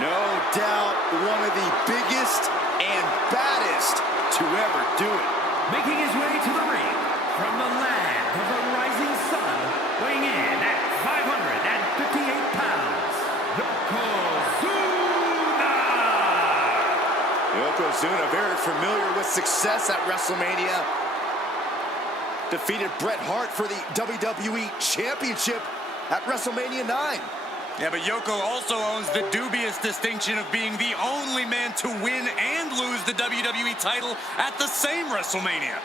No doubt one of the biggest and baddest to ever do it. Making his way to the ring from the land of the rising sun, weighing in at 558 pounds, Yokozuna! Yokozuna, very familiar with success at WrestleMania. Defeated Bret Hart for the WWE Championship at WrestleMania 9. Yeah, but Yoko also owns the dubious distinction of being the only man to win and lose the WWE title at the same WrestleMania.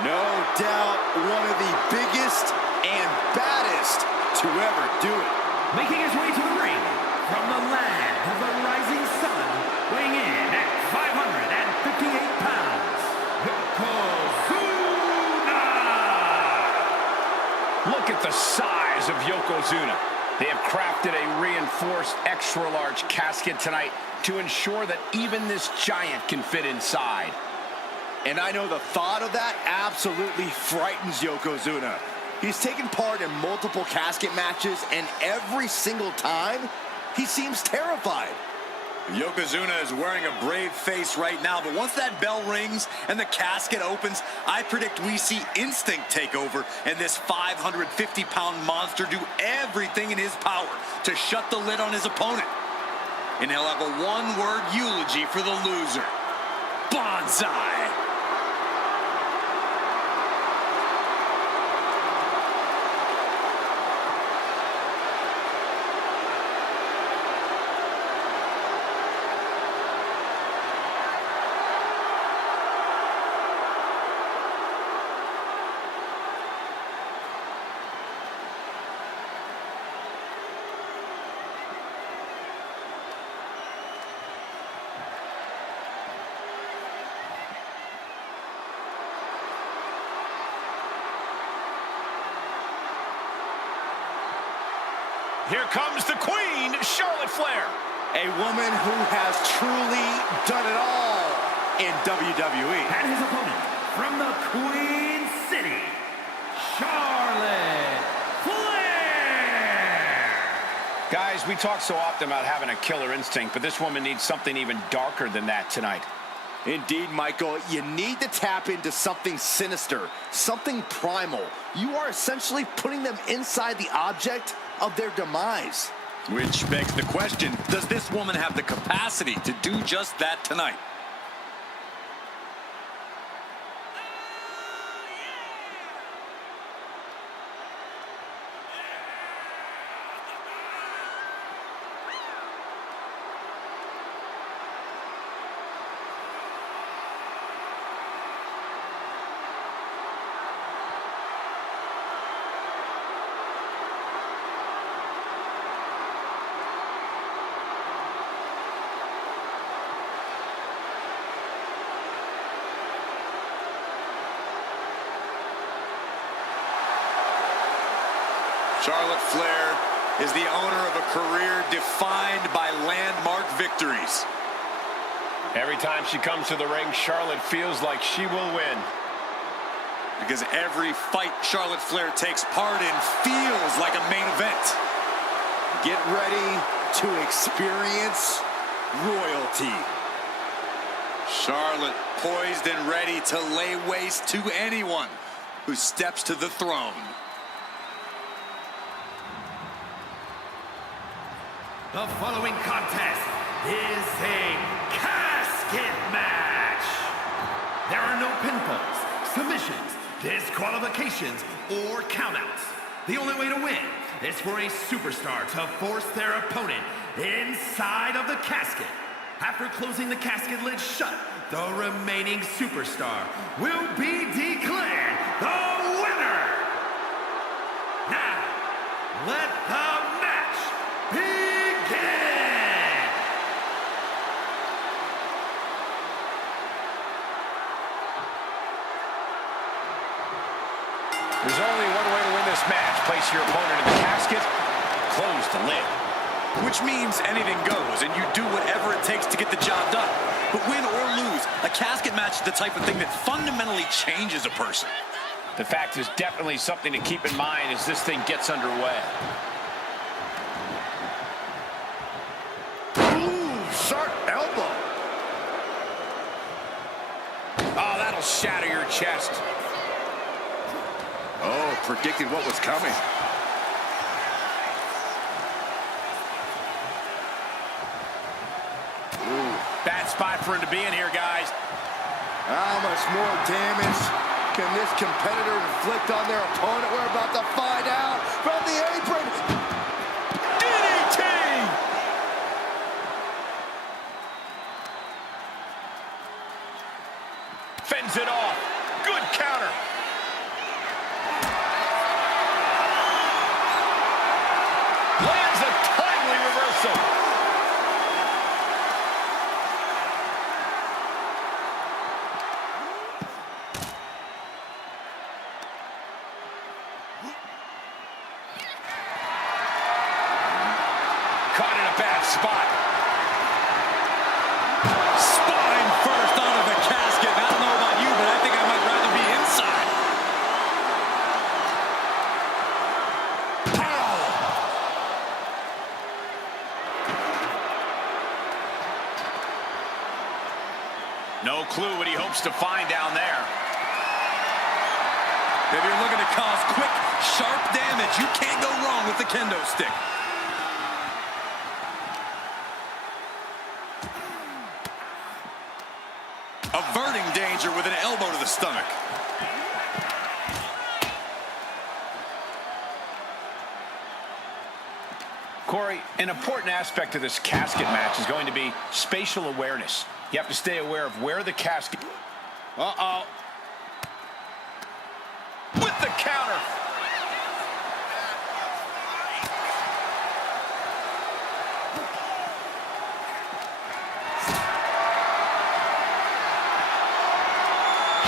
No doubt one of the biggest and baddest to ever do it. Making his way to the ring from the land of the rising sun, weighing in at 558 pounds, Yokozuna! Look at the size of Yokozuna. They have crafted a reinforced extra-large casket tonight to ensure that even this giant can fit inside. And I know the thought of that absolutely frightens Yokozuna. He's taken part in multiple casket matches, and every single time, he seems terrified. Yokozuna is wearing a brave face right now, but once that bell rings and the casket opens, I predict we see instinct take over, and this 550-pound monster do everything in his power to shut the lid on his opponent. And he'll have a one-word eulogy for the loser. Bonsai! Here comes the Queen, Charlotte Flair. A woman who has truly done it all in WWE. And his opponent from the Queen City, Charlotte Flair. Guys, we talk so often about having a killer instinct, but this woman needs something even darker than that tonight. Indeed, Michael, you need to tap into something sinister, something primal. You are essentially putting them inside the object of their demise. Which begs the question, does this woman have the capacity to do just that tonight? Charlotte Flair is the owner of a career defined by landmark victories. Every time she comes to the ring, Charlotte feels like she will win. Because every fight Charlotte Flair takes part in feels like a main event. Get ready to experience royalty. Charlotte poised and ready to lay waste to anyone who steps to the throne. The following contest is a casket match. There are no pinfalls, submissions, disqualifications, or countouts. The only way to win is for a superstar to force their opponent inside of the casket. After closing the casket lid shut, the remaining superstar will be declared the winner. Now, let the match begin. There's only one way to win this match. Place your opponent in the casket, close the lid. Which means anything goes, and you do whatever it takes to get the job done. But win or lose, a casket match is the type of thing that fundamentally changes a person. The fact is definitely something to keep in mind as this thing gets underway. Ooh, sharp elbow. Oh, that'll shatter your chest. Oh, predicted what was coming. Ooh, bad spot for him to be in here, guys. How much more damage can this competitor inflict on their opponent? We're about to find out from the apron. DDT! Fends it off. Good counter. Lands a timely reversal. Caught in a bad spot. Spine first out of the casket. I don't know about you, but I think I might rather be inside. No clue what he hopes to find down there. If you're looking to cause quick, sharp damage, you can't go wrong with the kendo stick. Averting danger with an elbow to the stomach. Corey, an important aspect of this casket match is going to be spatial awareness. You have to stay aware of where the casket... Uh-oh. With the counter.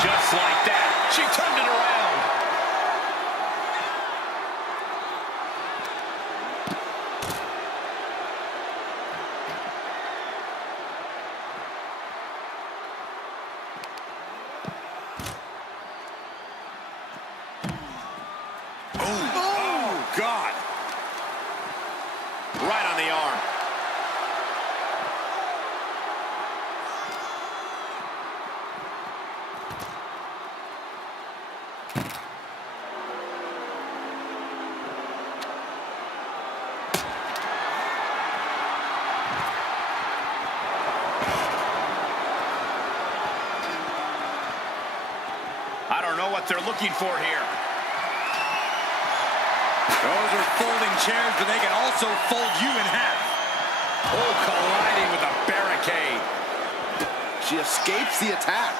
Just like that, she turned it around. what they're looking for here. Those are folding chairs, but they can also fold you in half. Oh, colliding with a barricade. She escapes the attack.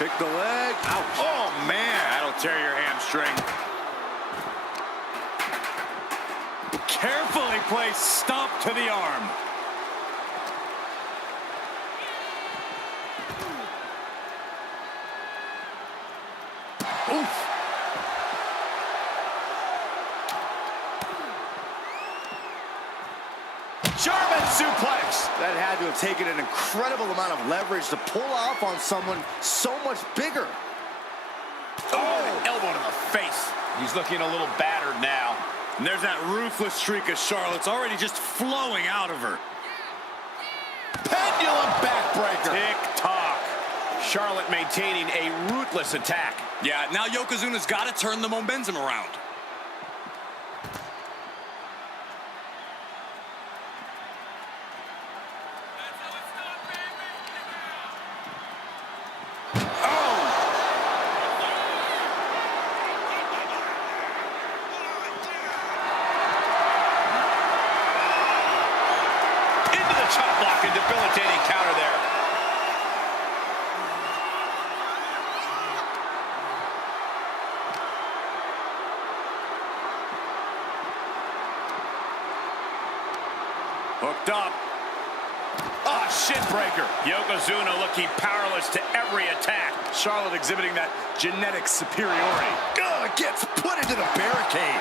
Pick the leg. Ouch. Oh, man. That'll tear your hamstring. Carefully placed stomp to the arm. Oof. German suplex. That had to have taken an incredible amount of leverage to pull off on someone so much bigger. Oh, elbow to the face. He's looking a little battered now. And there's that ruthless streak of Charlotte's already just flowing out of her. Pendulum backbreaker. Tick-tock. Charlotte maintaining a ruthless attack. Yeah, now Yokozuna's got to turn the momentum around. Chop block and debilitating counter there. Hooked up. Ah, shin breaker. Yokozuna looking powerless to every attack. Charlotte exhibiting that genetic superiority. Gets put into the barricade.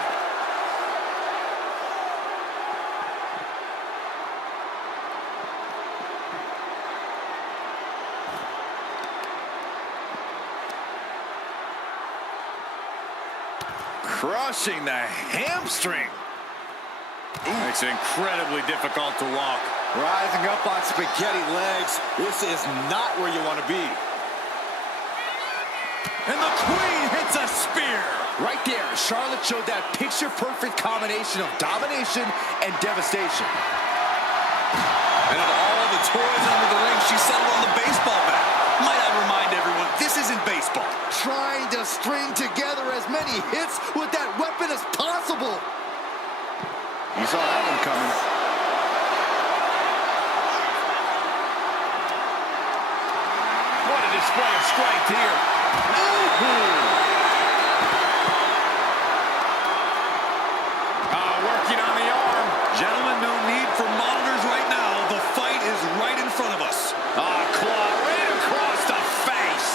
Crushing the hamstring. Makes it incredibly difficult to walk. Rising up on spaghetti legs. This is not where you want to be. And the Queen hits a spear. Right there, Charlotte showed that picture-perfect combination of domination and devastation. And of all the toys under the ring, she settled on the baseball bat. Might I remind everyone, this isn't baseball. Trying to string together as many hits with that weapon as possible. You saw that one coming. What a display of strength here. Working on the arm. Gentlemen, no need for monitors right now. The fight is right in front of us. Claw right across the face.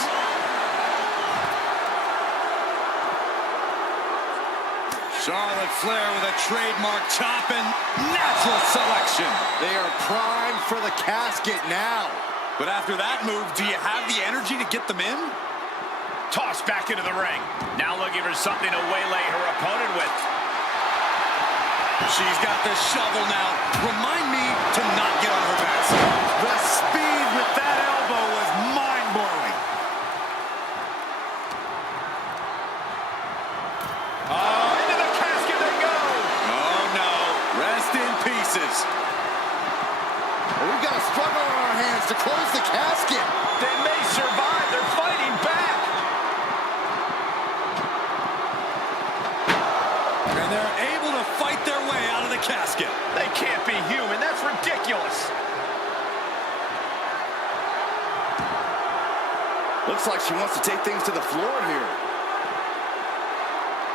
Charlotte Flair with a trademark chop and natural selection. They are primed for the casket now. But after that move, do you have the energy to get them in? Tossed back into the ring. Now looking for something to waylay her opponent with. She's got the shovel now. Remind me to not get on her back. The speed with that elbow was mind-blowing. Into the casket they go. Oh, no. Rest in pieces. We've got a struggle on our hands to close the casket. They may survive. They're fighting back. And they're able to fight their way out of the casket. They can't be human. That's ridiculous. Looks like she wants to take things to the floor here.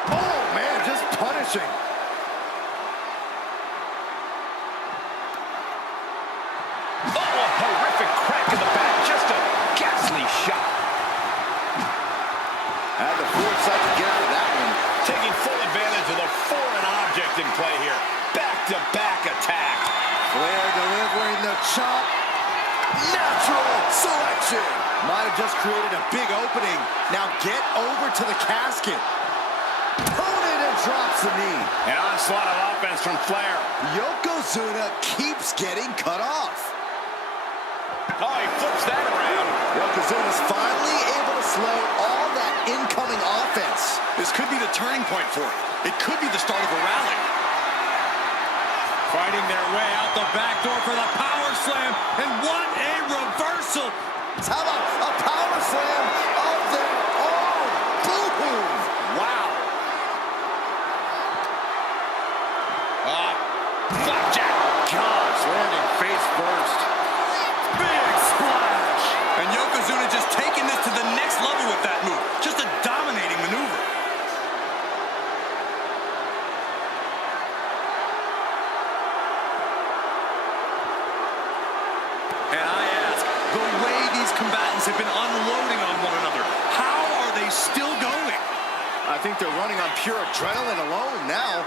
Oh, man, just punishing. Oh, a horrific crack in the back. Just a ghastly shot. Had the foresight to get out of that one. Taking full advantage of the foreign object in play here. Back-to-back attack. Flair delivering the chop. Natural selection. Might have just created a big opening. Now get over to the casket. Opponent and drops the knee. An onslaught of offense from Flair. Yokozuna keeps getting cut off. Oh, he flips that around. Yokozuna's finally able to slow all that incoming offense. This could be the turning point for it. It could be the start of a rally. Fighting their way out the back door for the power slam. And what a reversal. How about a power slam of their own? Boom! Wow. Flapjack. Gosh, landing face first. Big splash. And Yokozuna just taking this to the next level with that move. Just a dominating maneuver. And I ask, the way these combatants have been unloading on one another, how are they still going? I think they're running on pure adrenaline alone now.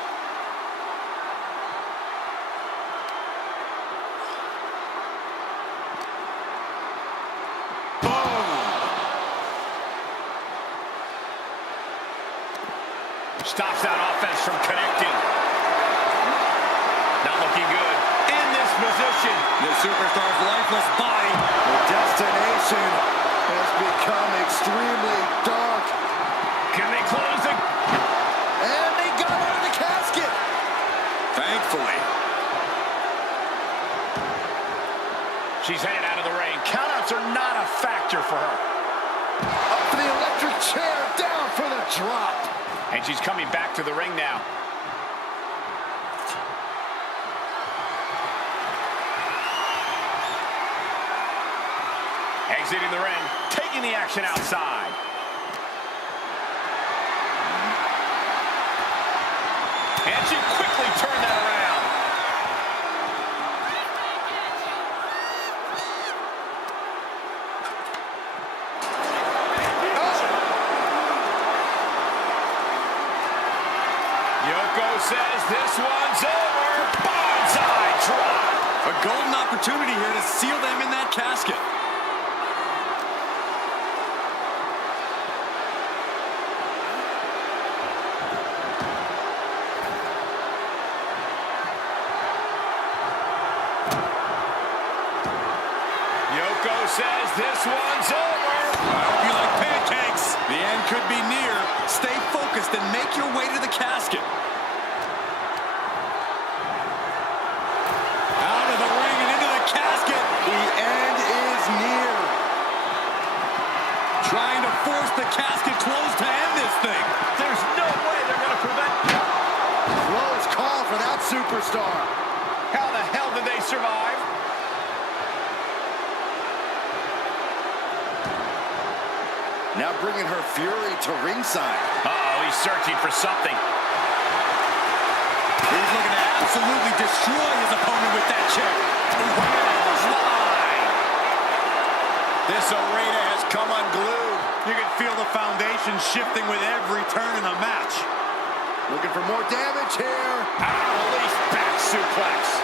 Stops that offense from connecting. Not looking good. In this position. The superstar's lifeless body. The destination has become extremely dark. Can they close it? And they got out of the casket. Thankfully. She's headed out of the ring. Countouts are not a factor for her. Up for the electric chair, down for the drop. And she's coming back to the ring now. Exiting the ring, taking the action outside. And she quickly turned that around. Yoko says this one's over. Bonsai drop. A golden opportunity here to seal them in that casket. Yoko says this one's over. I hope you like pancakes. The end could be near. Stay focused and make your way to the casket. Out of the ring and into the casket. The end is near. Trying to force the casket closed to end this thing. There's no way they're going to prevent. Close call for that superstar. How the hell did they survive? Now bringing her fury to ringside. Uh-oh, he's searching for something. He's looking to absolutely destroy his opponent with that chair. Slide. This arena has come unglued. You can feel the foundation shifting with every turn in the match. Looking for more damage here. Release back suplex.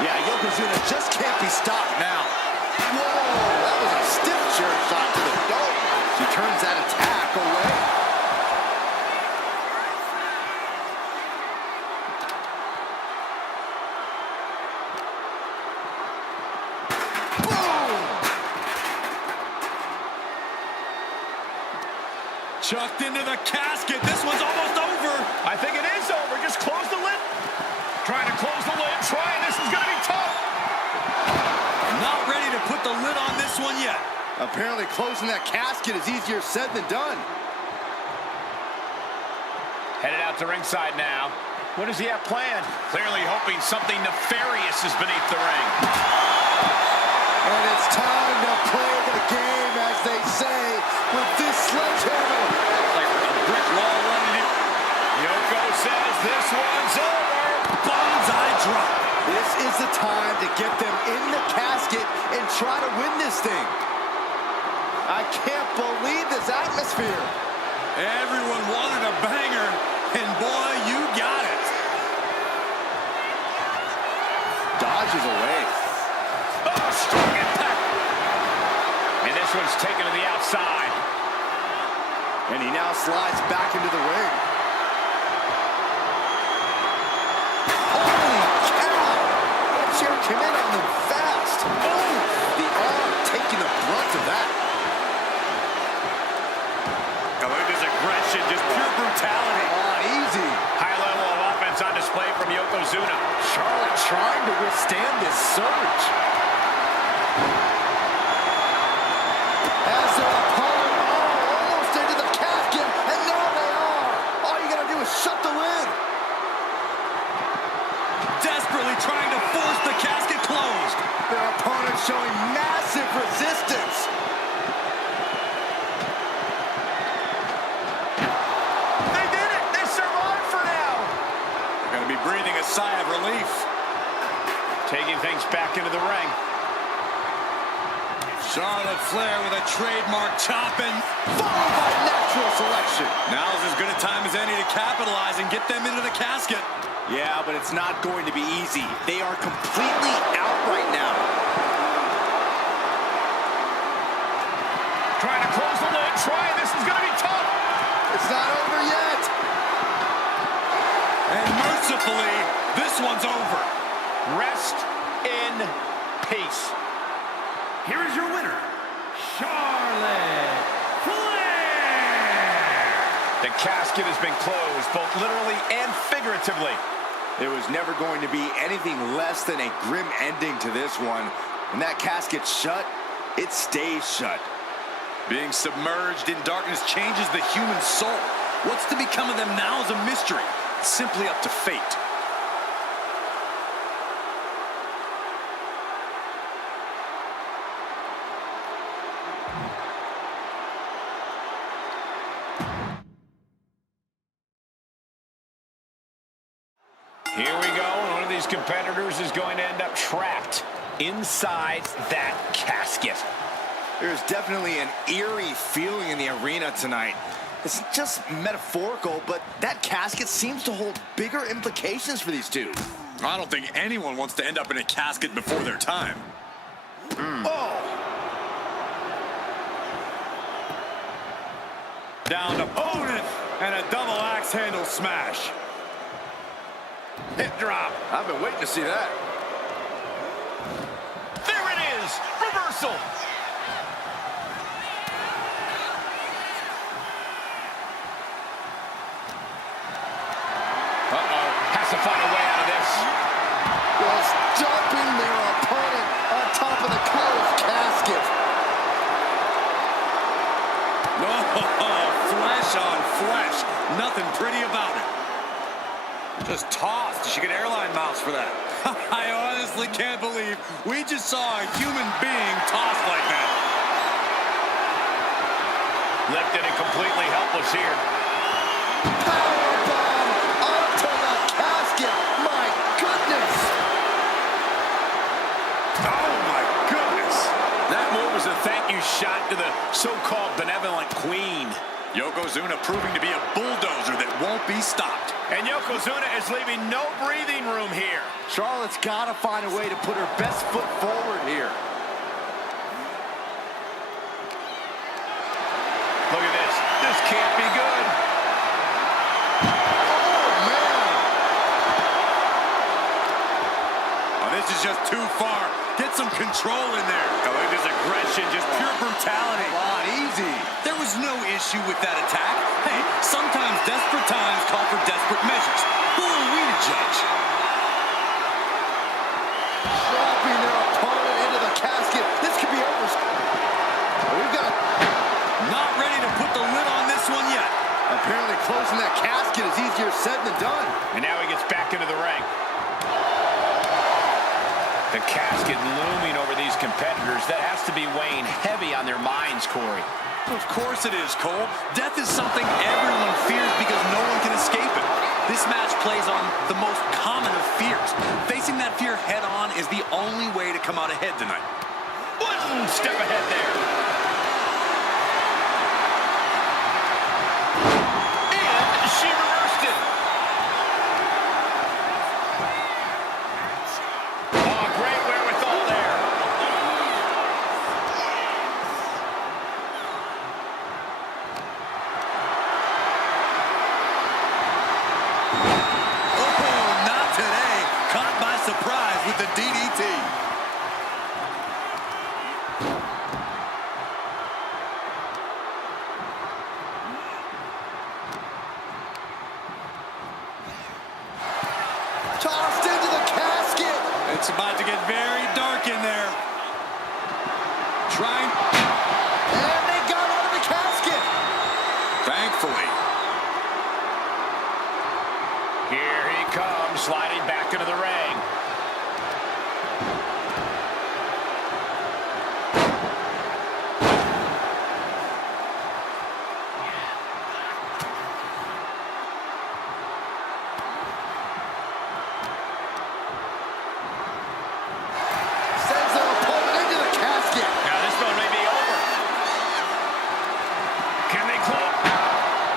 Yeah, Yokozuna just can't be stopped now. Whoa, that was a stiff chair shot to the dome. She turns that attack away. Boom! Chucked into the casket. This one's almost over. I think it is over. Just close the lid. Trying to close the lid. Trying. This is going to be tough. Not ready to put the lid on this one yet. Apparently closing that casket is easier said than done. Headed out to ringside now. What does he have planned? Clearly hoping something nefarious is beneath the ring. And it's time to play the game, as they say, with this sledgehammer. Like a brick wall running in. Yoko says this one's over. Bonsai drop. This is the time to get them in the casket and try to win this thing. I can't believe this atmosphere. Everyone wanted a banger, and boy, you got it. Dodges away. Oh, strong impact. this one's taken to the outside. And he now slides back into the ring. Holy cow! That chair came in on them fast. Oh, the arm taking the brunt of that. Look at this aggression, just pure brutality. Easy. High level of offense on display from Yokozuna. Charlotte trying to withstand this surge. As their opponent, almost into the casket, and now they are. All you gotta do is shut the lid. Desperately trying to force the casket closed. Their opponent showing massive resistance. They did it! They survived for now! They're gonna be breathing a sigh of relief. Taking things back into the ring. Charlotte Flair with a trademark chopping. Followed by natural selection. Now's as good a time as any to capitalize and get them into the casket. Yeah, but it's not going to be easy. They are completely out right now. Trying to close the lid. This is going to be tough. It's not over yet. And mercifully, this one's over. Rest in peace. Here is your winner, Charlotte Flair. The casket has been closed, both literally and figuratively. There was never going to be anything less than a grim ending to this one. When that casket's shut, it stays shut. Being submerged in darkness changes the human soul. What's to become of them now is a mystery. It's simply up to fate. Here we go. One of these competitors is going to end up trapped inside that casket. There's definitely an eerie feeling in the arena tonight. It's just metaphorical, but that casket seems to hold bigger implications for these two. I don't think anyone wants to end up in a casket before their time. Oh! Down to opponent and a double axe handle smash. Hip drop. I've been waiting to see that. There it is. Reversal. Uh-oh. Has to find a way out of this. Was dumping their opponent on top of the closed casket. Oh, flesh on flesh. Nothing pretty about it. Just tossed. She get airline miles for that. I honestly can't believe we just saw a human being tossed like that. Lifted and completely helpless here. Powerbomb onto the casket. My goodness. Oh, my goodness. That move was a thank you shot to the so-called benevolent queen. Yokozuna proving to be a bulldozer that won't be stopped. And Yokozuna is leaving no breathing room here. Charlotte's got to find a way to put her best foot forward here. Look at this. This can't be good. Oh, man. Oh, this is just too far. Get some control in there. Oh, look at this aggression, just pure brutality. Come on, easy. There was no issue with that attack. Hey, sometimes desperate times call for desperate measures. Who are we to judge? Dropping their opponent into the casket. This could be over. We've got to... Not ready to put the lid on this one yet. Apparently closing that casket is easier said than done. And now he gets back into the ring. The casket looming over these competitors. That has to be weighing heavy on their minds, Corey. Of course it is, Cole. Death is something everyone fears because no one can escape it. This match plays on the most common of fears. Facing that fear head on is the only way to come out ahead tonight. One step ahead there. And she reversed it. Oh, great wherewithal there. Tossed into the casket. It's about to get very dark in there. Trying. And they got out of the casket. Thankfully. Here he comes, sliding back into the ring. Sends their opponent into the casket. Now this one may be over. Can they close?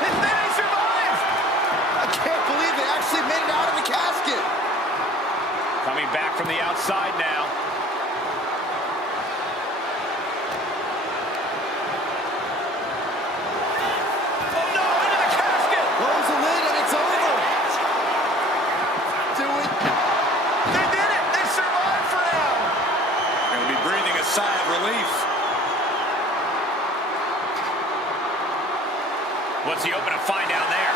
They survive! I can't believe they actually made it out of the casket. Coming back from the outside now. Oh no, into the casket! Close the lid and it's over. Do it. They did it! They survived for now! Gonna be breathing a sigh of relief. What's he hoping to find down there?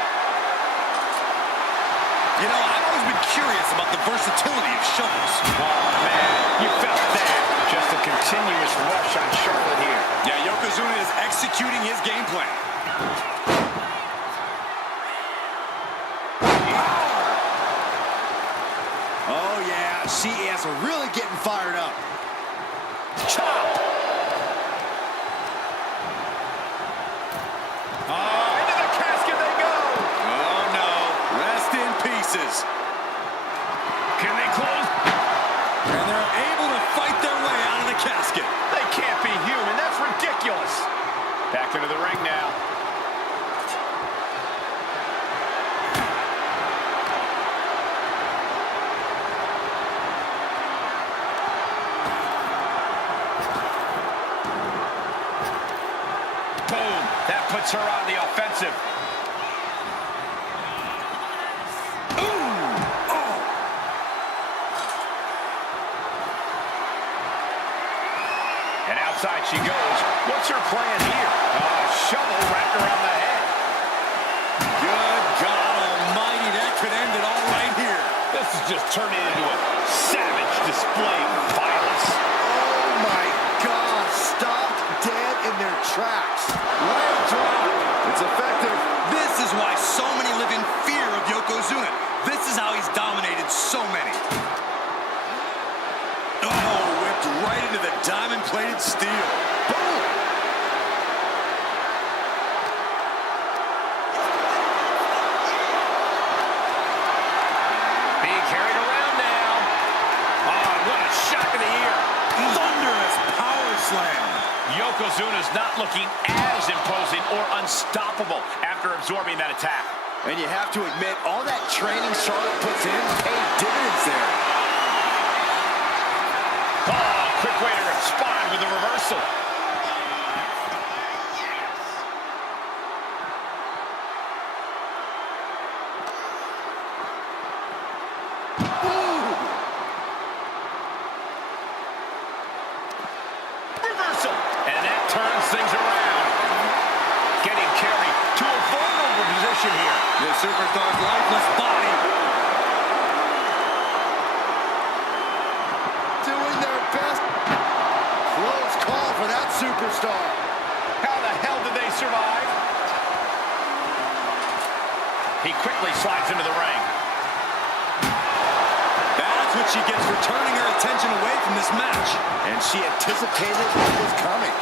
You know, I've always been curious about the versatility of shovels. Oh man, you felt that. Just a continuous rush on Charlotte here. Yeah, Yokozuna is executing his game plan. Oh yeah, she is really getting fired up. Chop! Oh, into the casket they go! Oh no, rest in pieces. Can they close? And they're able to fight their way out of the casket. They can't be human. That's ridiculous. Back into the ring now. Boom. That puts her on the offensive. And outside she goes. What's her plan here? Shovel wrapped around the head. Good God almighty, that could end it all right here. This is just turning into a savage display of violence. Oh my God, stopped dead in their tracks. Leg drop. It's effective. This is why so many live in fear of Yokozuna. This is how he's dominated so many. Oh, whipped right into the diamond-plated steel. Boom! Being carried around now. Oh, what a shock of the ear. Thunderous power slam. Yokozuna's not looking as imposing or unstoppable after absorbing that attack. And you have to admit, all that training Charlotte puts in paid dividends there. Oh, quick way to respond with a reversal. Reversal. And that turns things around. Getting carried to a vulnerable position here. The superstar's lifeless body. Doing their best. Close call for that superstar. How the hell did they survive? He quickly slides into the ring. That's what she gets for turning her attention away from this match. And she anticipated what was coming.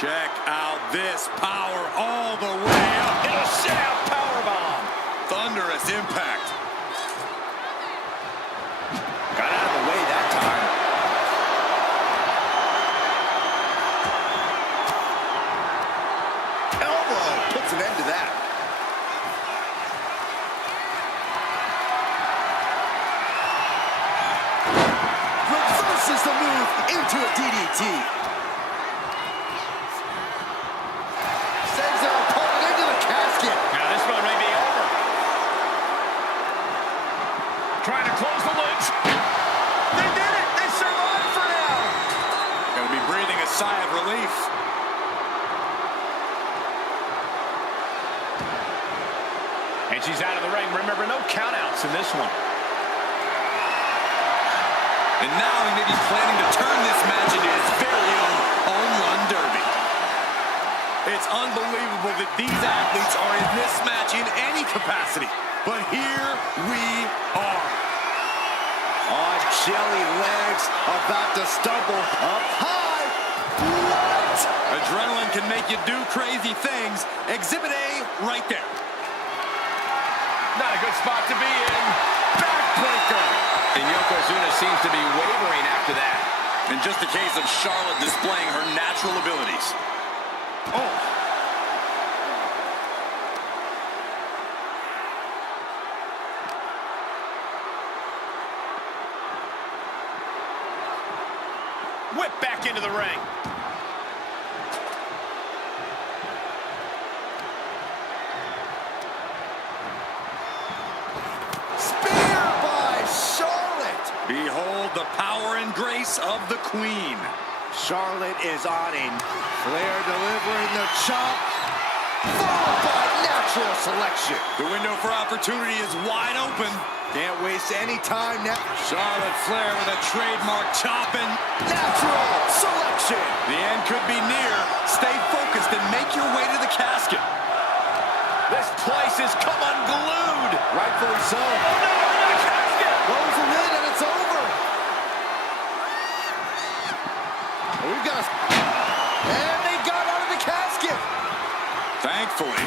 Check out this power all the way up. It'll sit out powerbomb. Thunderous impact. Got out of the way that time. Elbow puts an end to that. Reverses the move into a DDT. Sends their opponent into the casket. Now this one may be over. Trying to close the lids. They did it! They survived for now! Gonna be breathing a sigh of relief. she's out of the ring. Remember, no countouts in this one. And now he may be planning to turn this match into his very own home run derby. It's unbelievable that these athletes are in this match in any capacity. But here we are. On jelly legs, about to stumble up high. What? Adrenaline can make you do crazy things. Exhibit A right there. Not a good spot to be in. Backbreaker. And Yokozuna seems to be wavering after that. And just a case of Charlotte displaying her natural abilities. Oh. Whip back into the ring. Spear by Charlotte. Behold the power and grace of the Queen. Charlotte is on in. Flair delivering the chop. Followed by natural selection. The window for opportunity is wide open. Can't waste any time now. Charlotte Flair with a trademark chop and Natural selection. the end could be near. Stay focused and make your way to the casket. This place has come unglued. Rightfully so. Oh no, into the casket. Close the lid and it's over. We've got a... And they got out of the casket. Thankfully.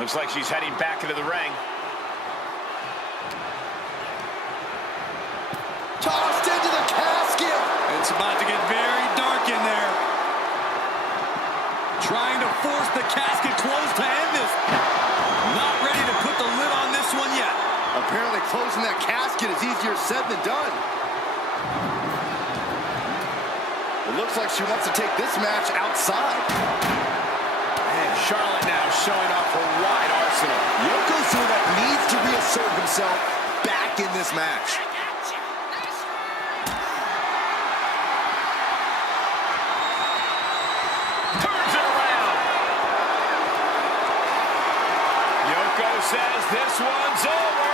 Looks like she's heading back into the ring. Tossed into the casket. It's about to get very dark in there. Trying to force the casket closed to end this. Not ready to put the lid on this one yet. Apparently closing that casket is easier said than done. It looks like she wants to take this match outside. And Charlotte now showing off her wide arsenal. Yokozuna needs to reassert himself back in this match. Turns it around. Yoko says this one's over.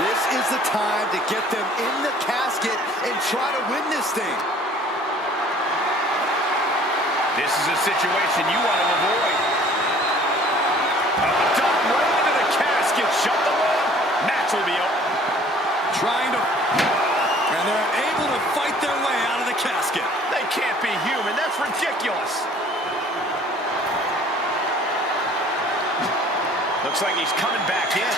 This is the time to get them in the casket and try to win this thing. This is a situation you want to avoid. Dump right into the casket. Shut the lid. Match will be over. Trying to... And they're able to fight their way out of the casket. They can't be human. That's ridiculous. Looks like he's coming back in.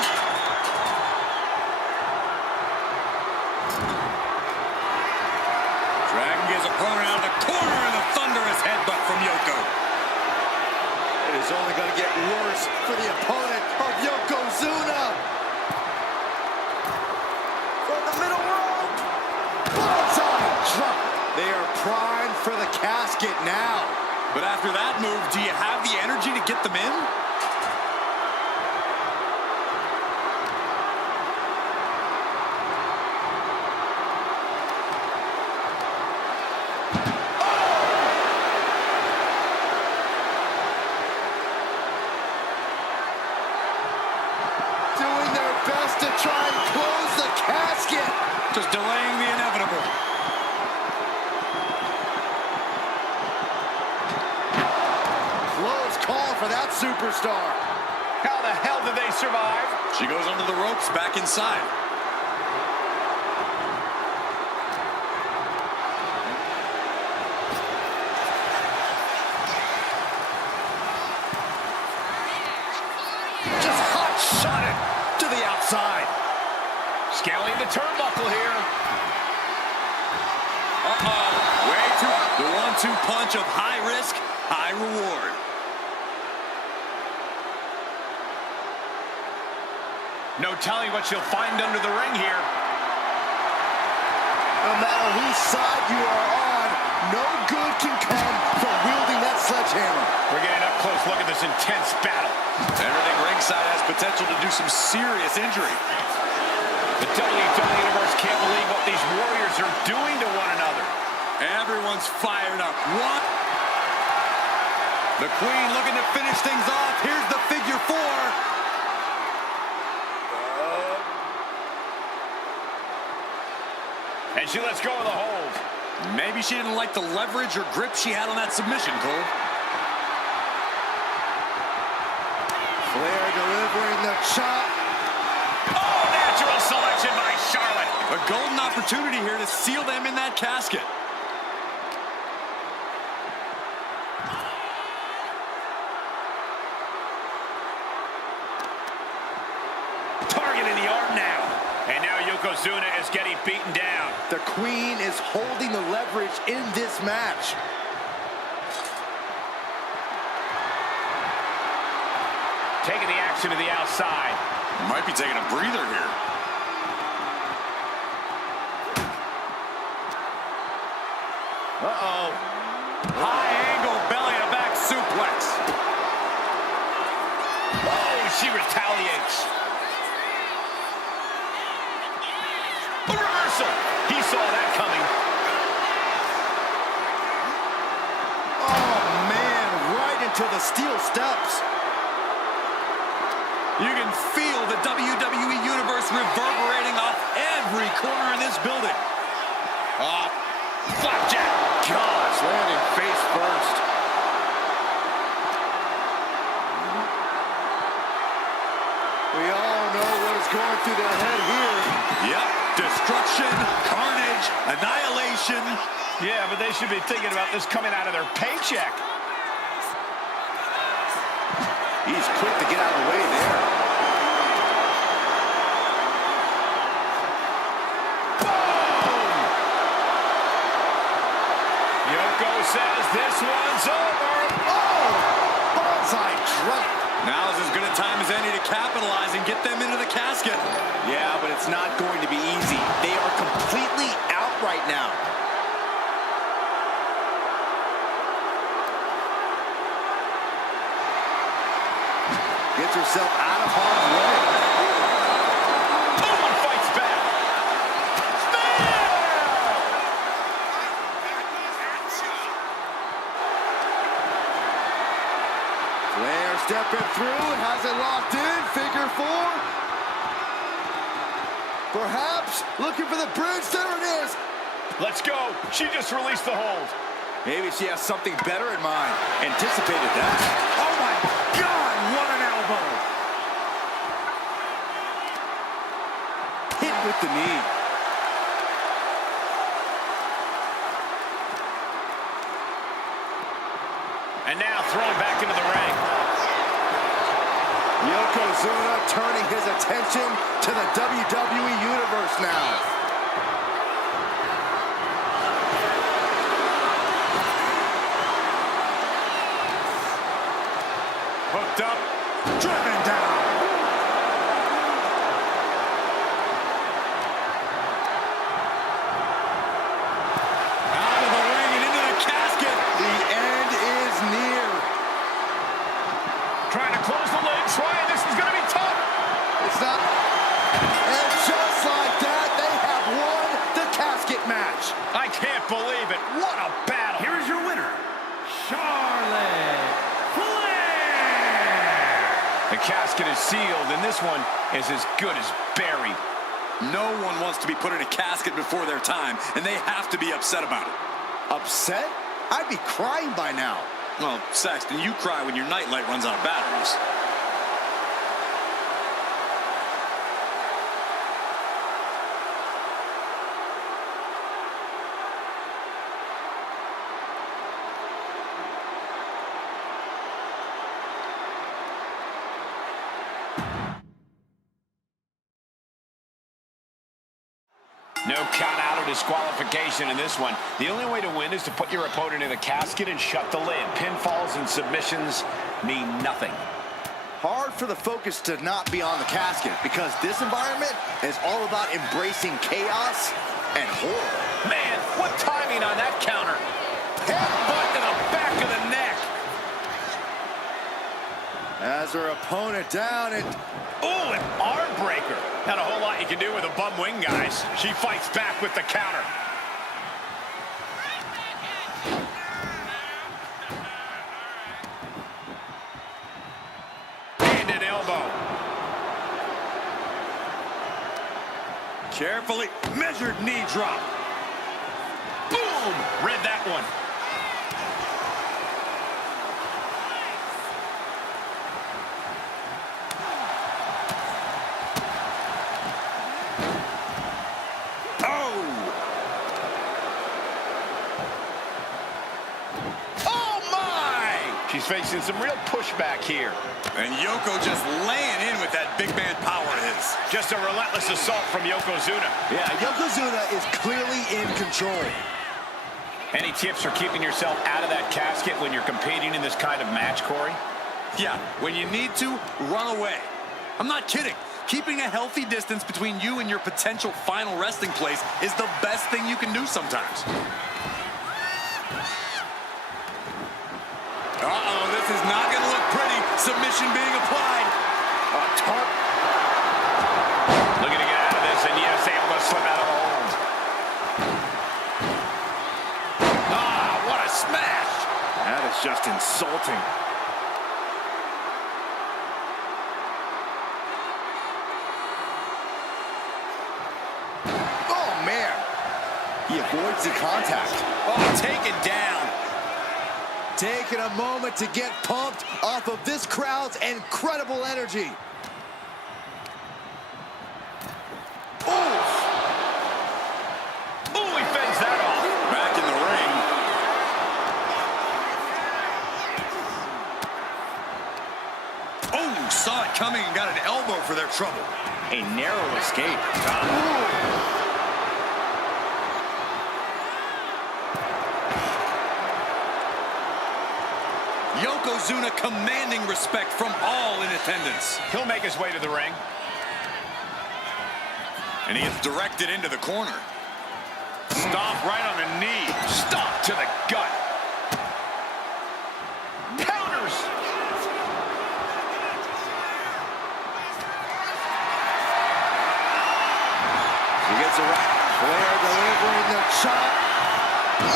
Dragon gets opponent out of the corner and a thunderous headbutt from Yoko. It is only going to get worse for the opponent of Yokozuna. From the middle rope. Bullseye drop. They are primed for the casket now. But after that move, do you have the energy to get them in? Doing their best to try and close the casket. Just delaying the inevitable. Close call for that superstar. How the hell did they survive? She goes under the ropes, back inside. Just hot shot it to the outside. Scaling the turnbuckle here. Uh-oh. Way too... The 1-2 punch of high risk, high reward. No telling what she'll find under the ring here. No matter whose side you are on, no good can come from wielding that sledgehammer. We're getting up close. Look at this intense battle. Everything ringside has potential to do some serious injury. The WWE Universe can't believe what these warriors are doing to one another. Everyone's fired up. What? The Queen looking to finish things off. Here's the figure 4. And she lets go of the hold. Maybe she didn't like the leverage or grip she had on that submission, Cole. Flair delivering the chop. Oh, natural selection by Charlotte. A golden opportunity here to seal them in that casket. Targeting the arm now. And now Yokozuna is getting beaten down. The Queen is holding the leverage in this match. Taking the action to the outside. Might be taking a breather here. Uh-oh. High angle belly to back suplex. Oh, she retaliates. A reversal. He saw that coming. Oh, man, right into the steel steps. You can feel the WWE Universe reverberating off every corner in this building. Flapjack. Gosh, landing face first. We all know what is going through their head here. Yep, destruction, carnage, annihilation. Yeah, but they should be thinking about this coming out of their paycheck. He's quick to get out of the way there. Boom! Yoko says this one's over. Oh! Bullseye drop. Now's as good a time as any to capitalize and get them into the casket. Yeah, but it's not going to be easy. They are completely out right now. Gets herself out of harm's way. Oh, and fights back. Flair stepping through, has it locked in, figure 4. Perhaps looking for the bridge, there it is. Let's go. She just released the hold. Maybe she has something better in mind. Anticipated that. Oh my God, what an elbow. Hit with the knee. And now thrown back into the ring. Yokozuna turning his attention to the WWE Universe now. Hooked up, driven down. Out of the ring and into the casket. The end is near. Trying to close the lid. Trying. This is going to be tough. It's not. And just like that, they have won the casket match. I can't believe it. What a battle. Here is your winner, Charlotte Flair. The casket is sealed, and this one is as good as buried. No one wants to be put in a casket before their time, and they have to be upset about it. Upset? I'd be crying by now. Well, Saxton, you cry when your nightlight runs out of batteries. No count out or disqualification in this one. The only way to win is to put your opponent in the casket and shut the lid. Pinfalls and submissions mean nothing. Hard for the focus to not be on the casket because this environment is all about embracing chaos and horror. Man, what timing on that counter. Headbutt to the back of the neck. As her opponent down and... Ooh, an arm breaker. Not a whole lot you can do with a bum wing, guys. She fights back with the counter. Carefully measured knee drop. Boom! Read that one. She's facing some real pushback here. And Yoko just laying in with that big man power of his. Just a relentless assault from Yokozuna. Yeah, Yokozuna is clearly in control. Any tips for keeping yourself out of that casket when you're competing in this kind of match, Corey? Yeah, when you need to, run away. I'm not kidding. Keeping a healthy distance between you and your potential final resting place is the best thing you can do sometimes. Uh-oh, this is not going to look pretty. Submission being applied. Looking to get out of this, and yes, able to slip out of the hold. Ah, what a smash! That is just insulting. Oh, man. He avoids the contact. Oh, taken down. Taking a moment to get pumped off of this crowd's incredible energy. Oh, he fends that off. Back in the ring. Oh, saw it coming and got an elbow for their trouble. A narrow escape. Yokozuna commanding respect from all in attendance. He'll make his way to the ring. And he is directed into the corner. Stomp right on the knee. Stomp to the gut. Counters. He gets it right. Flair delivering the chop.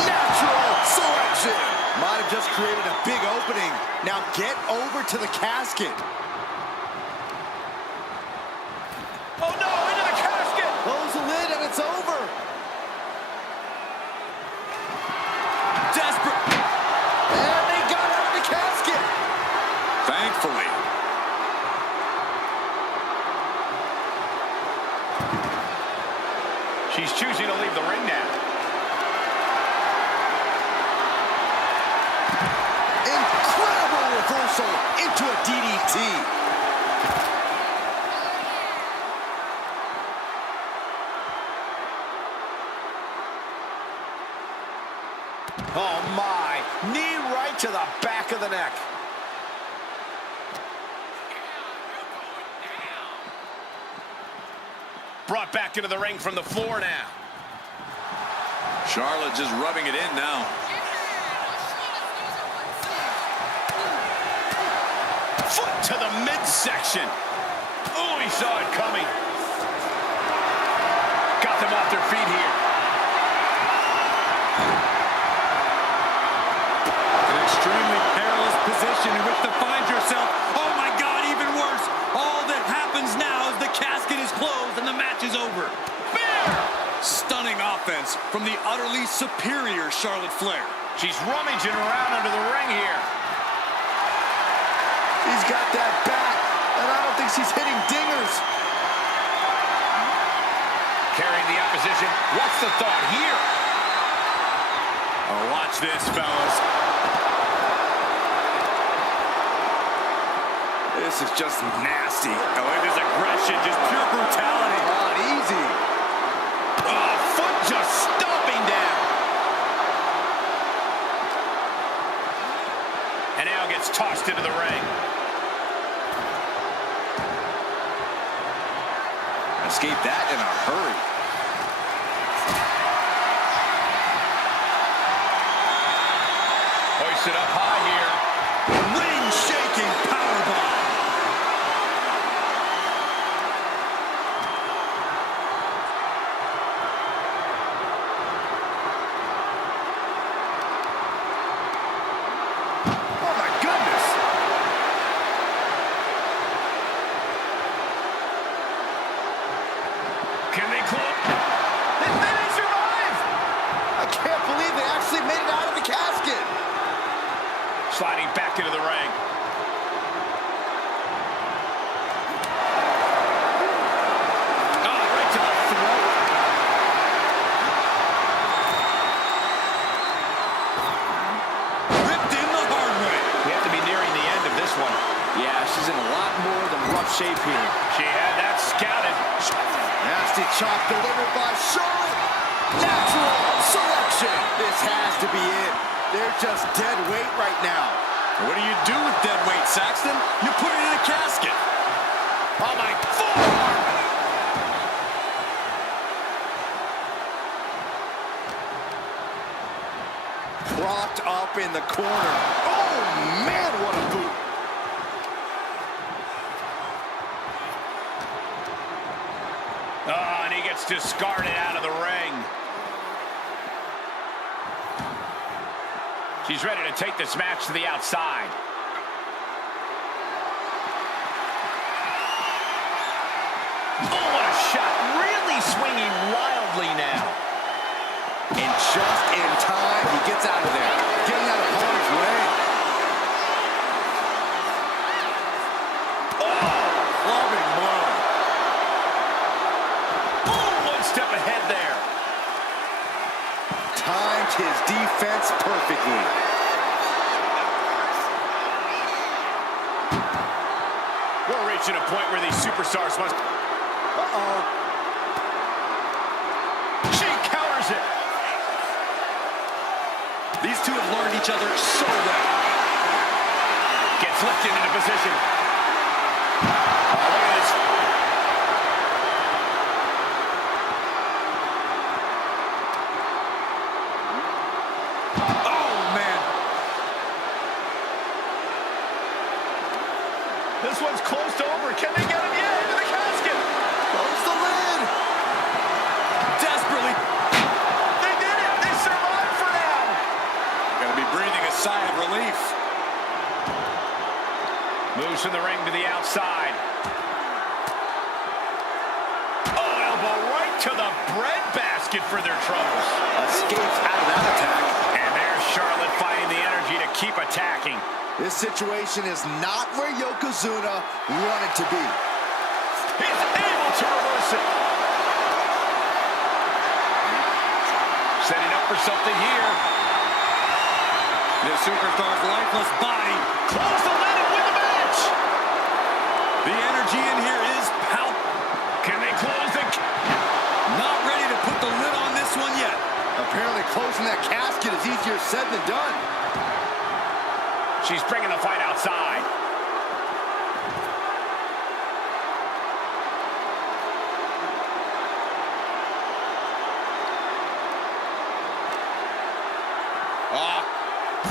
Natural selection. Might have just created a big opening. Now get over to the casket. Oh no, into the casket. Close the lid and it's over. Desperate. And they got out of the casket. Thankfully. She's choosing to leave the ring now. Incredible reversal into a DDT. Oh my, knee right to the back of the neck. Brought back into the ring from the floor now. Charlotte just rubbing it in now. Foot to the midsection. Oh, he saw it coming. Got them off their feet here. An extremely perilous position in which to find yourself. Oh my God, even worse. All that happens now is the casket is closed and the match is over. Flair! Stunning offense from the utterly superior Charlotte Flair. She's rummaging around under the ring here. He's got that back, and I don't think she's hitting dingers. Carrying the opposition. What's the thought here? Oh, watch this, fellas. This is just nasty. Oh, look at this aggression, just pure brutality. Not easy. Oh, foot just stomping down. And now gets tossed into the ring. Escape that in a hurry. Hoisted up high here. Ring-shaking powerbomb. Oh my goodness. Can they close? is in a lot more than rough shape here. She had that scouted. Nasty chop delivered by Charlotte. Natural selection. This has to be it. They're just dead weight right now. What do you do with dead weight, Saxton? You put it in a casket. Oh, my forearm. Propped up in the corner. Oh, man, what a boot. Oh, and he gets discarded out of the ring. She's ready to take this match to the outside. Oh, what a shot. Really swinging wildly now. And just in time, he gets out of there. Getting out of harm's way. Oh, clubbing blow. Oh, one step ahead there. Timed his defense perfectly. We're reaching a point where these superstars must... Uh-oh. She counters it. These two have learned each other so well. Gets lifted into position. Oh, look at this. Oh, man. This one's close to over. Can they get him yet into the casket? Close the lid. Desperately. They did it. They survived for now. Gonna be breathing a sigh of relief. Moves from the ring to the outside. Oh, elbow right to the breadbasket for their troubles. Escapes out of that attack. And there's Charlotte finding the energy to keep attacking. This situation is not where Yokozuna wanted to be. He's able to reverse it. Setting up for something here. The superstar's lifeless body. Close the lid and win the match. The energy in here is palpable. Can they close the... Not ready to put the lid on this one yet. Apparently closing that casket is easier said than done. She's bringing the fight outside.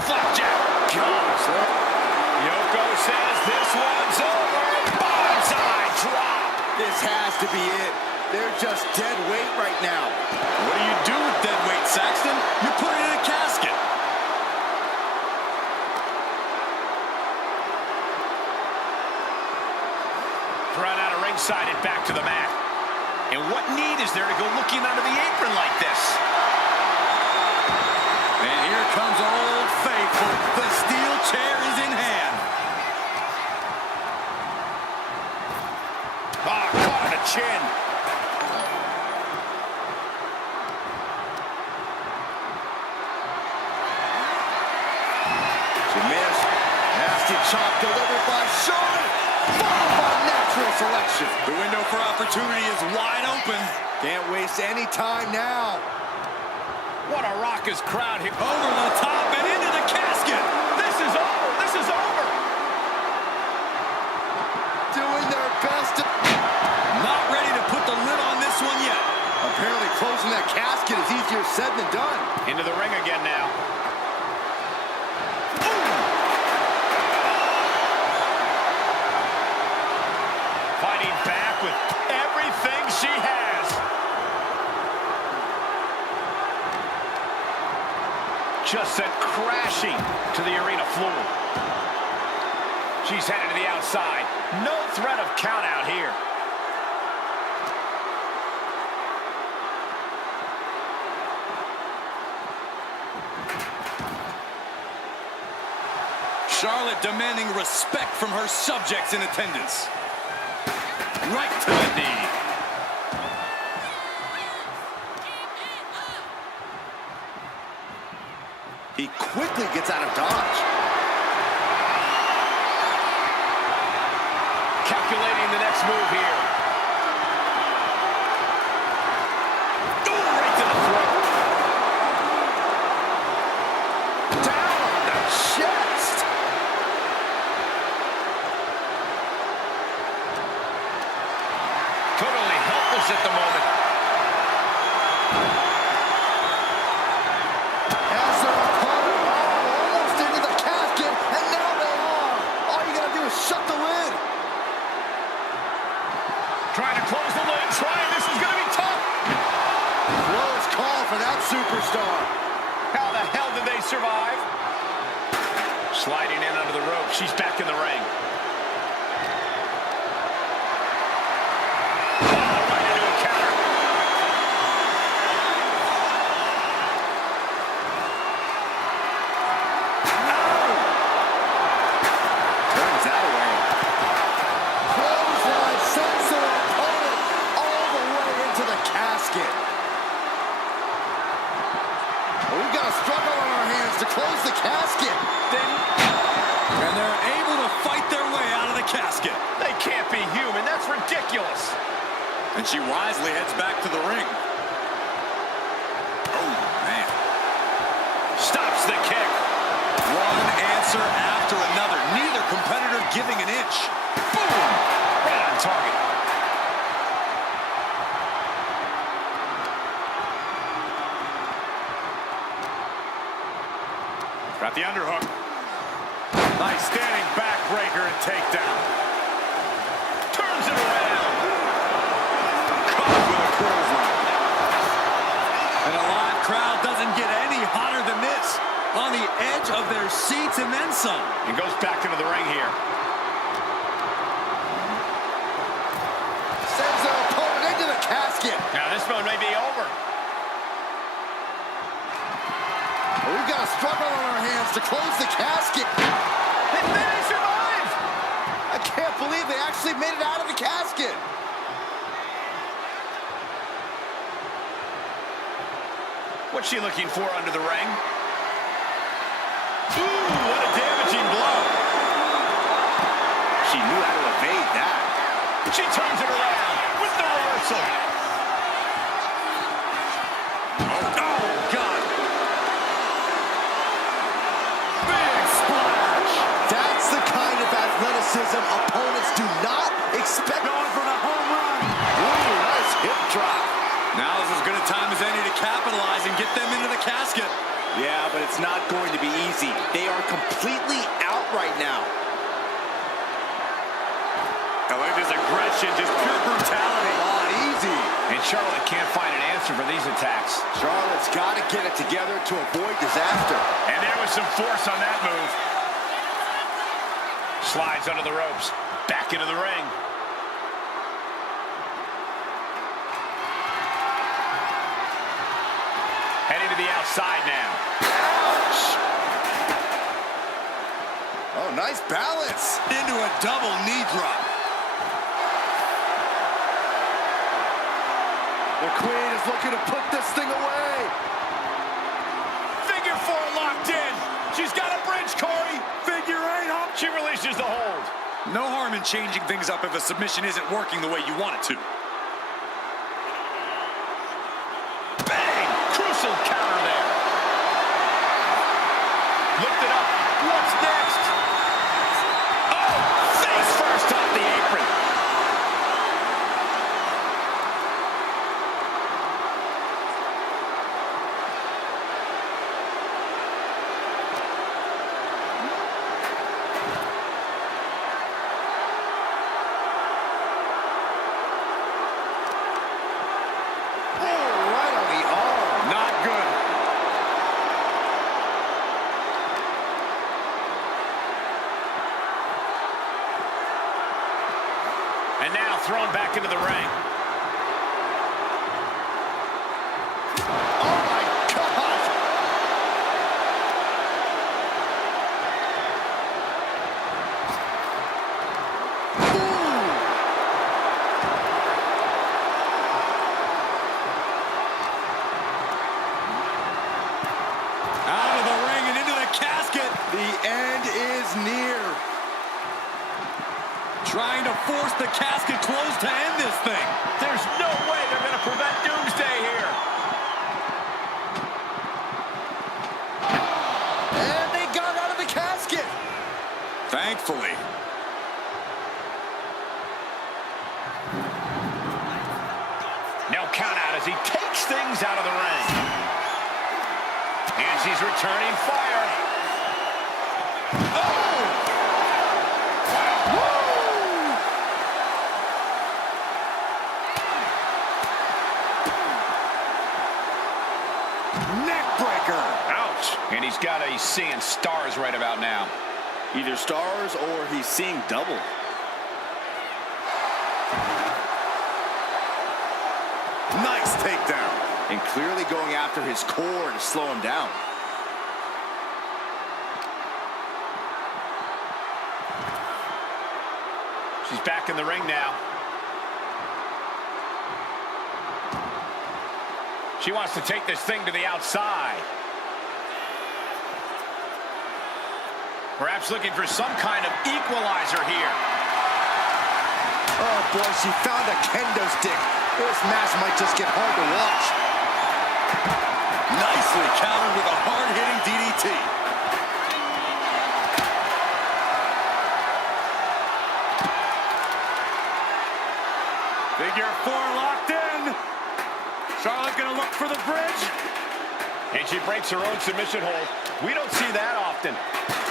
Flapjack. Goes. Yoko says this one's over. Bonsai drop. This has to be it. They're just dead weight right now. What do you do with dead weight, Saxton? You put it in a casket. Thrown out of ringside and back to the mat. And what need is there to go looking under the apron like this? And here comes Old Faithful. The steel chair is in hand. Ah, caught on the chin. She missed. Nasty chop delivered by Charlotte. Followed by natural selection. The window for opportunity is wide open. Can't waste any time now. What a raucous crowd here. Over the top and into the casket. This is over. This is over. Doing their best. Not ready to put the lid on this one yet. Apparently closing that casket is easier said than done. Into the ring again now. Fighting back with everything she has. Just sent crashing to the arena floor. She's headed to the outside. No threat of count out here. Charlotte demanding respect from her subjects in attendance. Right to the knee. He quickly gets out of dodge. calculating the next move here. Oh, right to the throat. Down on the chest. Totally helpless at the moment. As their opponent, almost into the casket, and now they are. All you gotta do is shut the lid. Trying to close the lid, this is gonna be tough. Close call for that superstar. How the hell did they survive? Sliding in under the rope, she's back in the ring. We've got a struggle on our hands to close the casket. And they're able to fight their way out of the casket. They can't be human. That's ridiculous. And she wisely heads back to the ring. Oh, man. Stops the kick. One answer after another. Neither competitor giving an inch. Boom! Right on target. Got the underhook. Nice standing backbreaker and takedown. Turns it around. Caught with a clothesline. And a live crowd doesn't get any hotter than this. On the edge of their seats and then some. And goes back into the ring here. Sends their opponent into the casket. Now this one may be over. We've got a struggle on our hands to close the casket. And then he survives. I can't believe they actually made it out of the casket. What's she looking for under the ring? Ooh, what a damaging blow. She knew how to evade that. She turns it around with the reversal. Oh, God. Big splash. That's the kind of athleticism opponents do not expect. Going for the home run. Ooh, nice hip drop. Now is as good a time as any to capitalize and get them into the casket. Yeah, but it's not going to be easy. They are completely out right now. I like this aggression, just pure brutality. Not easy. And Charlotte can't find an answer for these attacks. Charlotte's got to get it together to avoid disaster. And there was some force on that move. Slides under the ropes. Back into the ring. Heading to the outside now. Ouch! Oh, nice balance. Into a double knee drop. The Queen is looking to put this thing away. Figure four locked in. She's got a bridge, Corey. Figure eight up. She releases the hold. No harm in changing things up if a submission isn't working the way you want it to. Bang! Crucial counter there. Lift it up. What's next? Oh! Face first off the apron. And now thrown back into the ring. Oh, my God. Ooh. Out of the ring and into the casket. The end is near. Trying to force the casket closed to end this thing. There's no way they're going to prevent Doomsday here. And they got out of the casket. Thankfully. No count out as he takes things out of the ring. And she's returning fire. Oh! Ouch. And he's seeing stars right about now. Either stars or he's seeing double. Nice takedown. And clearly going after his core to slow him down. She's back in the ring now. She wants to take this thing to the outside. Perhaps looking for some kind of equalizer here. Oh boy, she found a kendo stick. This match might just get hard to watch. Nicely countered with a hard-hitting DDT. Figure 4 locked in. Charlotte gonna look for the bridge. And she breaks her own submission hold. We don't see that often.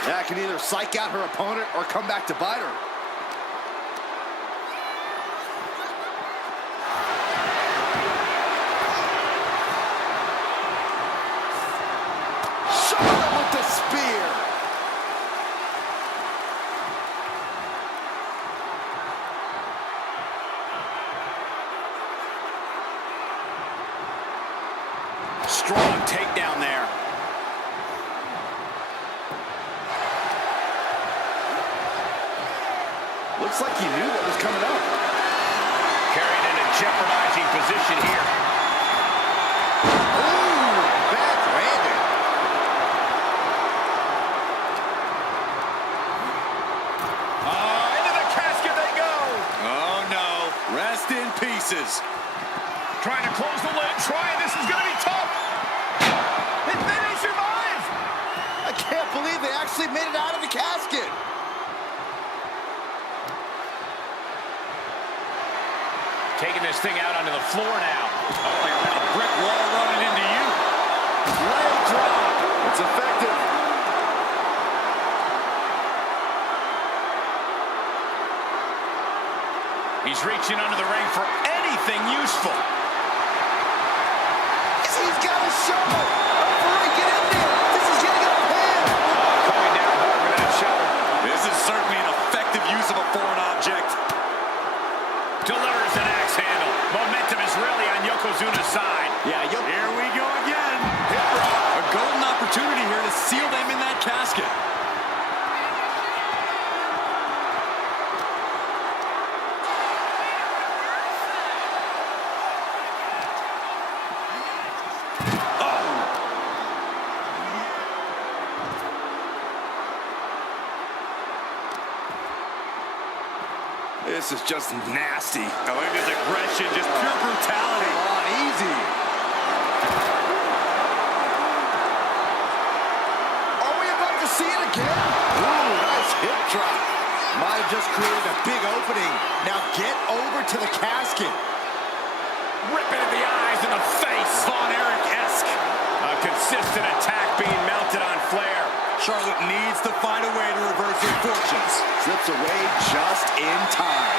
Yeah, can either psych out her opponent or come back to bite her. Charlotte with the spear. Strong takedown there. Looks like he knew what was coming up. Carried in a jeopardizing position here. Ooh, bad landing. Into the casket they go. Oh no, rest in pieces. Trying to close the lid. This is going to be tough. And then he survives. I can't believe they actually made it out of the casket. Taking this thing out onto the floor now. Oh, a brick wall running into you. Leg drop. It's effective. He's reaching under the ring for anything useful. He's got a shovel. Referee, get in there. This is getting out of hand. Coming down hard with that shovel. This is certainly an effective use of a foreign object. Delivers an axe handle. Momentum is really on Yokozuna's side. Yeah, Here we go again. Hip drop. A golden opportunity here to seal them in that casket. This is just nasty. I look at this aggression, just pure brutality. Come on, easy. Are we about to see it again? Ooh, nice hip drop. Might have just created a big opening. Now get over to the casket. Ripping at the eyes and the face. Von Erich-esque. A consistent attack being mounted on Flair. Charlotte needs to find a way to reverse their fortunes. Slips away just in time.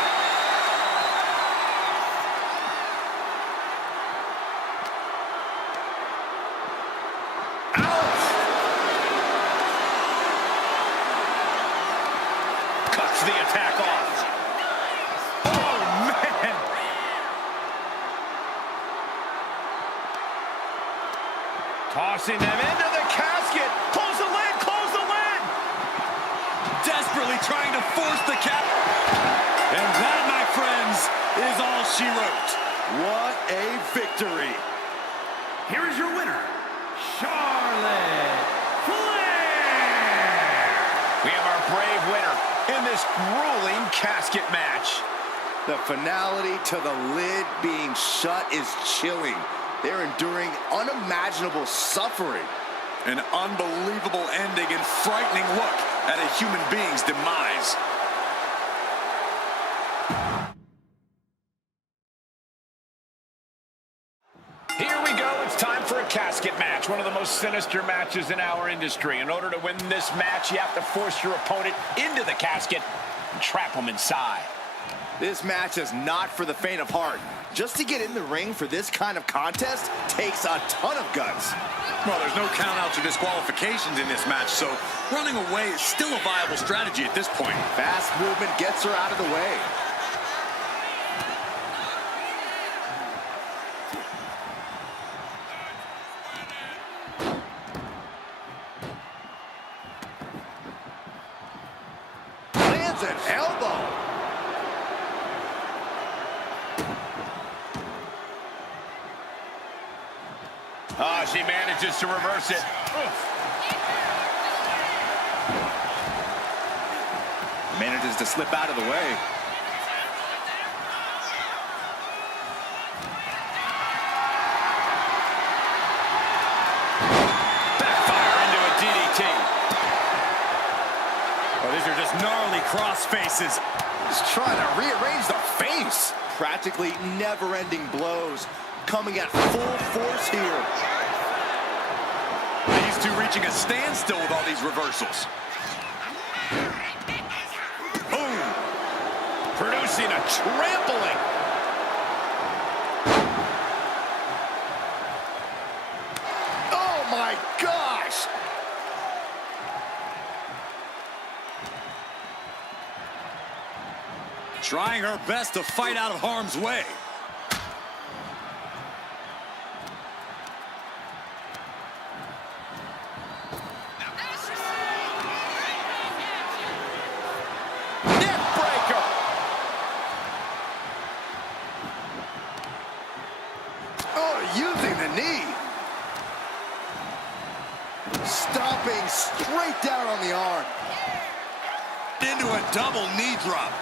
Cuts the attack off. Oh, man. Tossing them into the casket. Close the lid, close the lid. Desperately trying to force the cap. And that, my friends, is all she wrote. What a victory. Here is your winner, Charlotte Flair. We have our brave winner, in this grueling casket match. The finality to the lid being shut is chilling. They're enduring unimaginable suffering. An unbelievable ending and frightening look at a human being's demise. Here we go. It's time for a casket match, one of the most sinister matches in our industry. In order to win this match, you have to force your opponent into the casket and trap them inside. This match is not for the faint of heart. Just to get in the ring for this kind of contest takes a ton of guts. Well, there's no countouts or disqualifications in this match, so running away is still a viable strategy at this point. Fast movement gets her out of the way. Lands an elbow. Oh, she manages to reverse it. Manages to slip out of the way. Backfire into a DDT. Oh, these are just gnarly cross faces. He's trying to rearrange the face. Practically never-ending blows coming at full force here. These two reaching a standstill with all these reversals. Boom. Producing a trampling. Oh my gosh! Trying her best to fight out of harm's way. Using the knee. Stomping straight down on the arm. Into a double knee drop.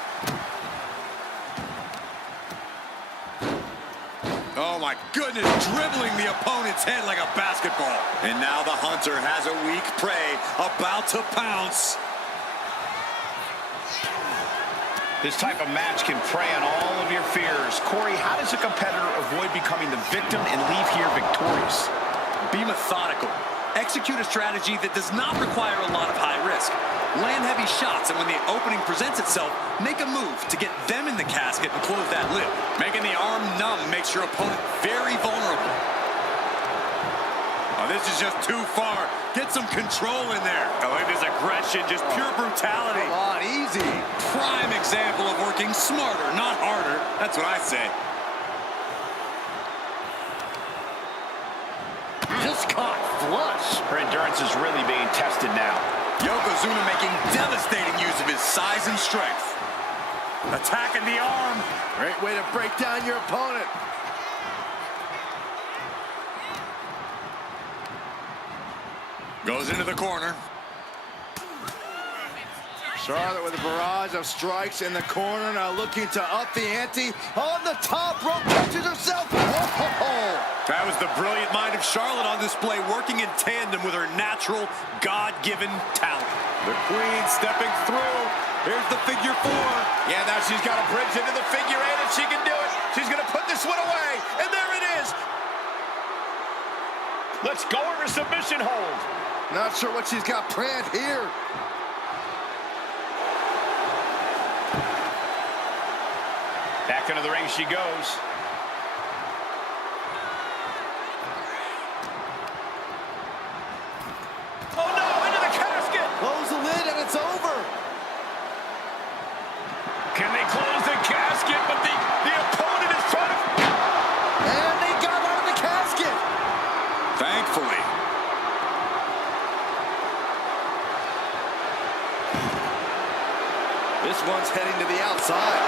Oh my goodness, dribbling the opponent's head like a basketball. And now the hunter has a weak prey about to pounce. This type of match can prey on all of your fears. Corey, how does a competitor avoid becoming the victim and leave here victorious? Be methodical. Execute a strategy that does not require a lot of high risk. Land heavy shots, and when the opening presents itself, make a move to get them in the casket and close that lid. Making the arm numb makes your opponent very vulnerable. Oh, this is just too far. Get some control in there. Oh, look at this aggression, just pure brutality. Come on, easy. Prime example of working smarter, not harder. That's what I say. Just caught flush. Her endurance is really being tested now. Yokozuna making devastating use of his size and strength. Attacking the arm. Great way to break down your opponent. Goes into the corner. Charlotte with a barrage of strikes in the corner, now looking to up the ante. On the top rope, catches herself. Whoa! That was the brilliant mind of Charlotte on display, working in tandem with her natural, God-given talent. The Queen stepping through. Here's the figure four. Yeah, now she's got a bridge into the figure eight if she can do it. She's going to put this one away, and there it is. Let's go over submission hold. Not sure what she's got planned here. Back into the ring she goes. Oh no, into the casket! Close the lid and it's over. Can they close the casket? But the opponent is trying to... And they got out of the casket. Thankfully. This one's heading to the outside.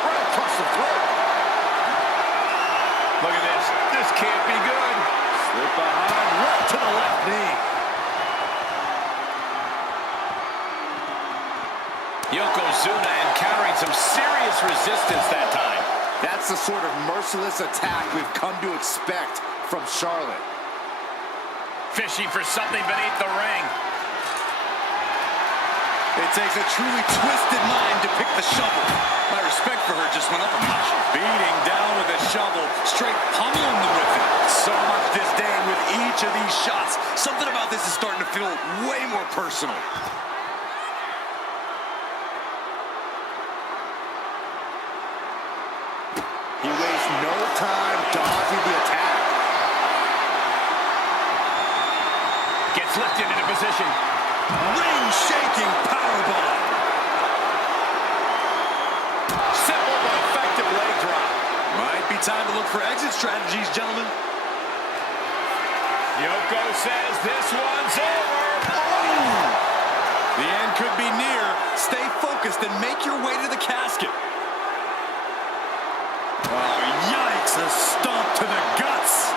Right across the throat. Look at this. This can't be good. Slip behind, right to the left knee. Yokozuna encountering some serious resistance that time. That's the sort of merciless attack we've come to expect from Charlotte. Fishing for something beneath the ring. It takes a truly twisted mind to pick the shovel. My respect for her just went up a notch. Beating down with a shovel, straight pummeling them with it. So much disdain with each of these shots. Something about this is starting to feel way more personal. He wastes no time dodging the attack. Gets lifted into position. Ring-shaking powerbomb. Simple but effective leg drop. Might be time to look for exit strategies, gentlemen. Yoko says this one's over. Oh! The end could be near. Stay focused and make your way to the casket. Oh, yikes! A stomp to the guts.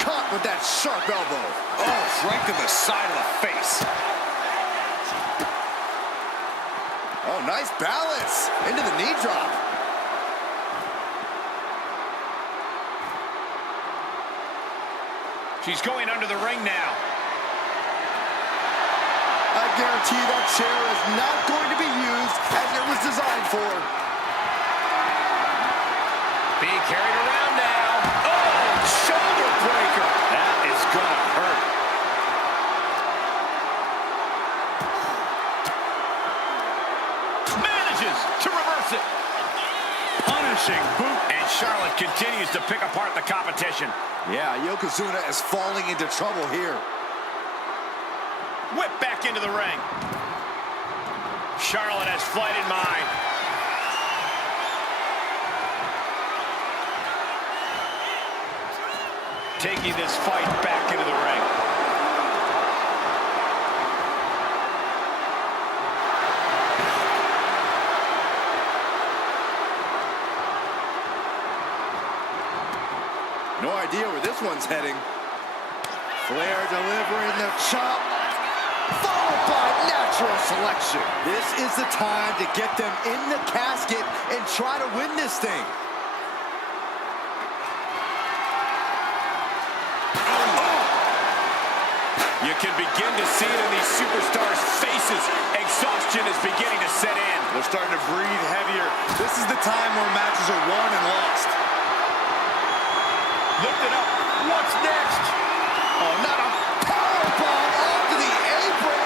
Caught with that sharp elbow. Oh, right to the side of the face. Oh, nice balance. Into the knee drop. She's going under the ring now. I guarantee that chair is not going to be used as it was designed for. Being carried around now. Oh, shoulder breaker. That is gonna hurt. Manages to reverse it. Punishing boot. And Charlotte continues to pick apart the competition. Yeah, Yokozuna is falling into trouble here. Whip back into the ring. Charlotte has flight in mind. Taking this fight back into the ring. No idea where this one's heading. Flair delivering the chop, followed by natural selection. This is the time to get them in the casket and try to win this thing. You can begin to see it in these superstars' faces. Exhaustion is beginning to set in. They're starting to breathe heavier. This is the time where matches are won and lost. Lift it up. What's next? Oh, not a powerbomb onto the apron.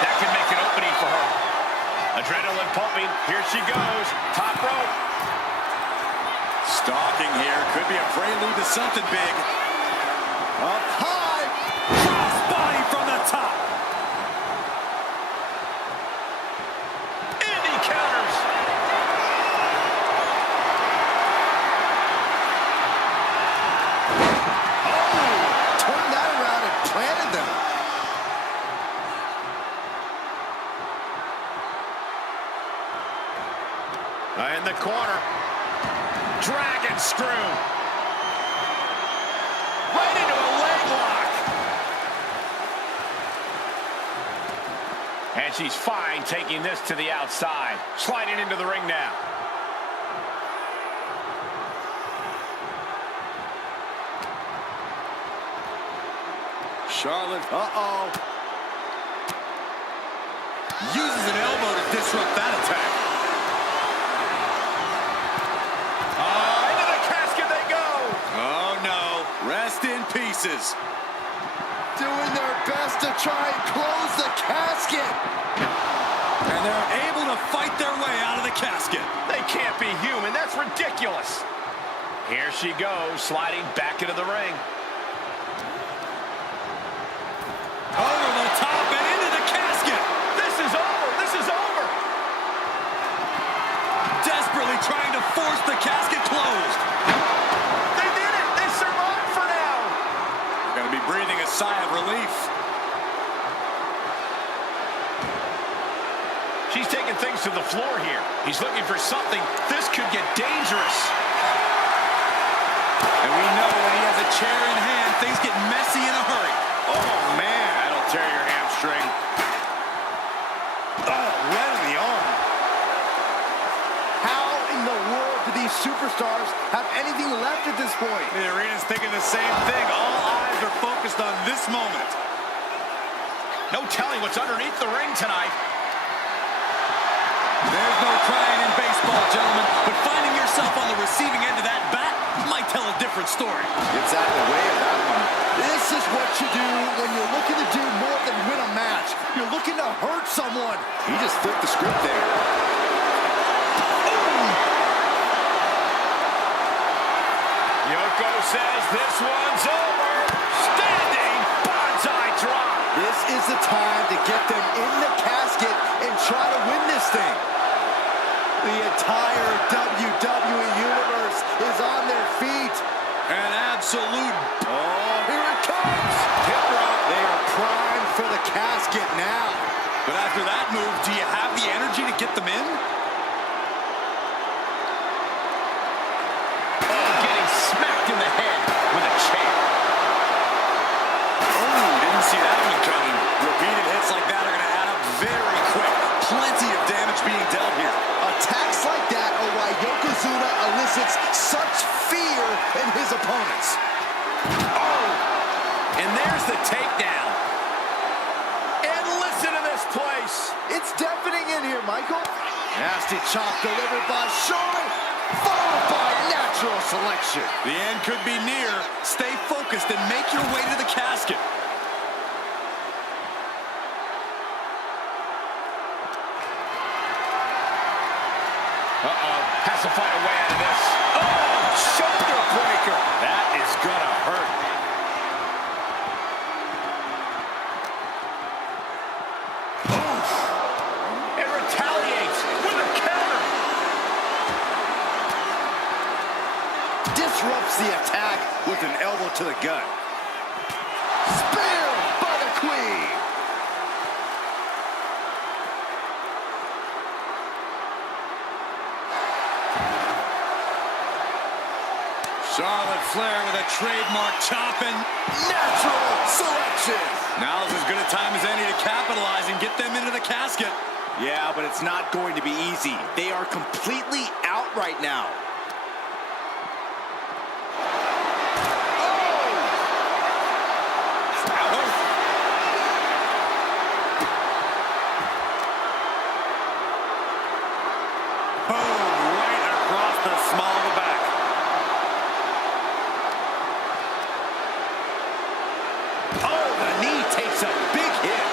That can make an opening for her. Adrenaline pumping. Here she goes. Top rope. Stalking here could be a prelude to something big. Up high. Crossbody from the top. Indy counters. Turned that around and planted them. In the corner. Dragon screw. Right into a leg lock. And she's fine taking this to the outside. Sliding into the ring now. Charlotte, Uses an elbow to disrupt that attack. Into the casket they go. Oh, no. Rest in pieces. doing their best to try and close the casket. And they're able to fight their way out of the casket. They can't be human. That's ridiculous. Here she goes, sliding back into the ring. Over the top and into the casket. This is over. This is over. Desperately trying to force the casket closed. They did it. They survived for now. Going to be breathing a sigh of relief. She's taking things to the floor here. He's looking for something. This could get dangerous. And we know when he has a chair in hand, things get messy in a hurry. Oh, man. That'll tear your hamstring. Oh, right in the arm. How in the world do these superstars have anything left at this point? The arena's thinking the same thing. All eyes are focused on this moment. No telling what's underneath the ring tonight. There's no crying in baseball, gentlemen, but finding yourself on the receiving end of that bat might tell a different story. Gets out of the way of that one. This is what you do when you're looking to do more than win a match. You're looking to hurt someone. He just flipped the script there. Yoko says this one's over. Standing bonsai drop. This is the time to get them in the casket and try to win this thing. The entire WWE Universe is on their feet. An absolute... Oh, here it comes. hip drop. They are primed for the casket now. But after that move, do you have the energy to get them in? Oh, getting smacked in the head with a chair. Oh, didn't see that one coming. Repeated hits like that are going to add up very quick. Plenty of damage being dealt here. Attacks like that are why Yokozuna elicits such fear in his opponents. Oh, and there's the takedown. And listen to this place. It's deafening in here, Michael. Nasty chop delivered by Charlotte, followed by natural selection. The end could be near. Stay focused and make your way to the casket. Uh-oh. Has to find a way out of this. Oh, shoulder breaker. That is gonna hurt. Oof. And retaliates with a counter. Disrupts the attack with an elbow to the gut. Spear by the Queen. Charlotte Flair with a trademark chop and Natural selection. now's as good a time as any to capitalize and get them into the casket. Yeah, but it's not going to be easy. They are completely out right now. Boom, right across the small of the back. Oh, the knee takes a big hit.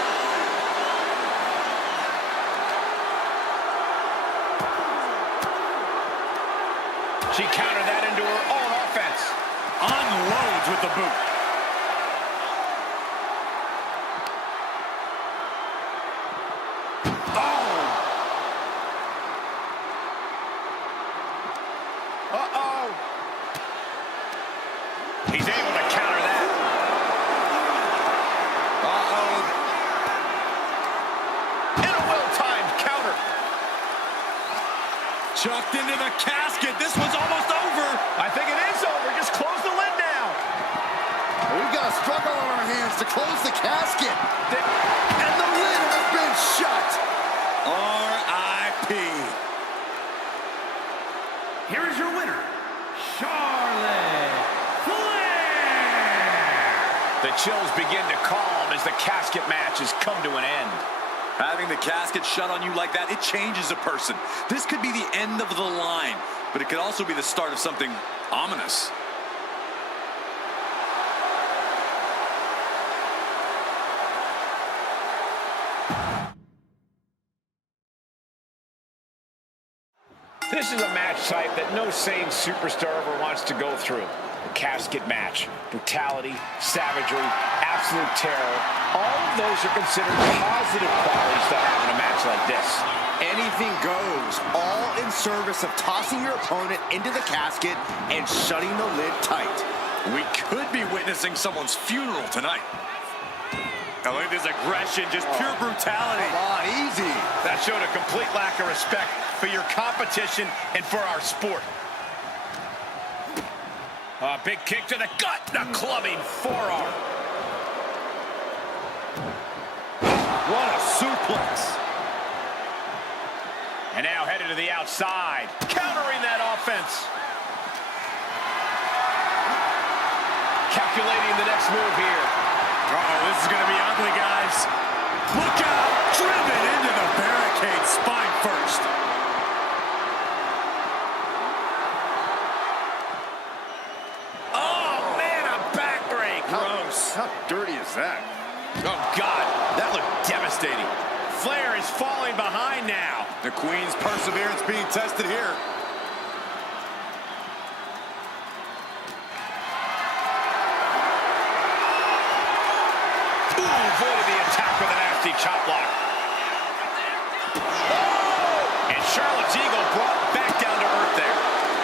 She countered that into her own offense. Unloads with the boot. Uh-oh. He's able to counter that. Uh-oh. And a well-timed counter. Chucked into the casket. This one's almost over. I think it is over. Just close the lid now. We've got a struggle on our hands to close the casket. And the lid has been shut. R.I.P. Here is your winner, Charlotte Flair. The chills begin to calm as the casket match has come to an end. Having the casket shut on you like that, it changes a person. This could be the end of the line, but it could also be the start of something ominous. This is a match type that no sane superstar ever wants to go through. The casket match. Brutality, savagery, absolute terror. All of those are considered positive qualities to have in a match like this. Anything goes, all in service of tossing your opponent into the casket and shutting the lid tight. We could be witnessing someone's funeral tonight. I look at this aggression, just pure brutality. Come on, easy. That showed a complete lack of respect for your competition and for our sport. A big kick to the gut, a clubbing forearm. What a suplex. And now headed to the outside, countering that offense. Calculating the next move here. Uh-oh, this is going to be ugly, guys. Look out! Driven into the barricade, spine first. Oh, man, a backbreak. Gross. How dirty is that? Oh, God, that looked devastating. Flair is falling behind now. The Queen's perseverance being tested here. Avoided the attack with a nasty chop block. And Charlotte's Eagle brought back down to earth there.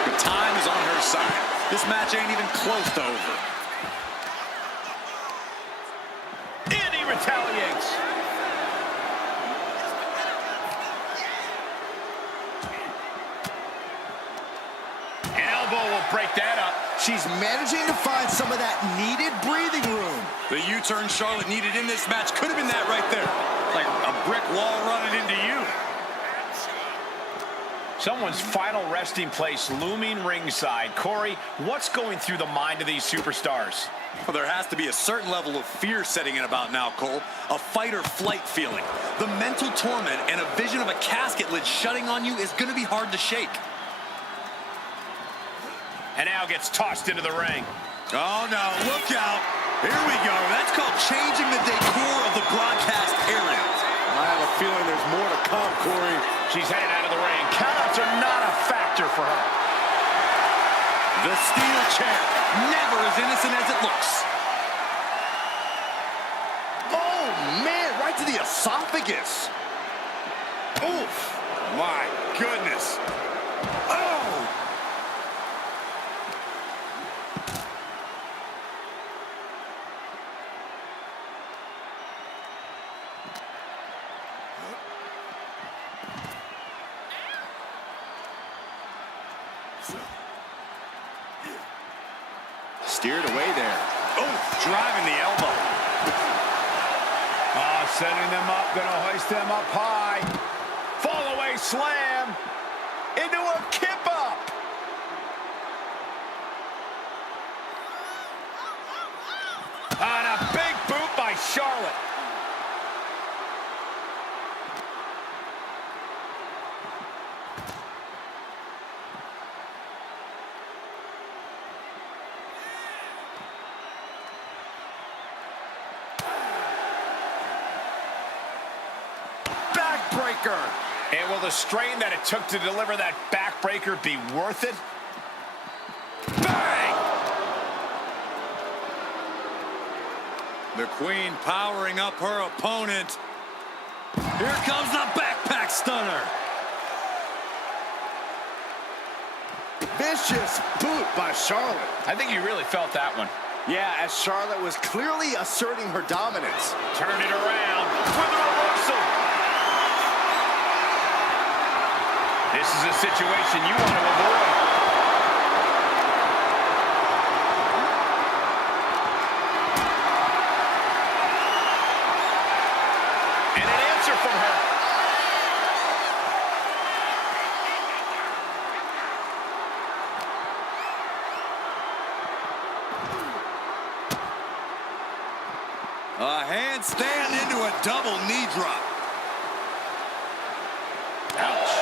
The time is on her side. This match ain't even close to over. And he retaliates. An elbow will break that up. She's managing to find some of that needed breathing room. The U-turn Charlotte needed in this match could have been that right there. Like a brick wall running into you. Someone's final resting place looming ringside. Corey, what's going through the mind of these superstars? Well, there has to be a certain level of fear setting in about now, Cole. A fight or flight feeling. The mental torment and a vision of a casket lid shutting on you is going to be hard to shake. And now gets tossed into the ring. Oh, no, look out. Here we go. That's called changing the decor of the broadcast area. I have a feeling there's more to come, Corey. She's headed out of the ring. Countouts are not a factor for her. The steel chair, never as innocent as it looks. Oh, man, right to the esophagus. Oof, my goodness. Oh! Steered away there. Oh, driving the elbow. Setting them up, gonna hoist them up high. Fall away slam into a kip up. And a big boot by Charlotte. Backbreaker. And will the strain that it took to deliver that backbreaker be worth it? Bang! The Queen powering up her opponent. Here comes the backpack stunner. Vicious boot by Charlotte. I think you really felt that one. Yeah, as Charlotte was clearly asserting her dominance. Turn it around with a reversal. This is a situation you want to avoid. And an answer from her. A handstand into a double knee drop. Ouch.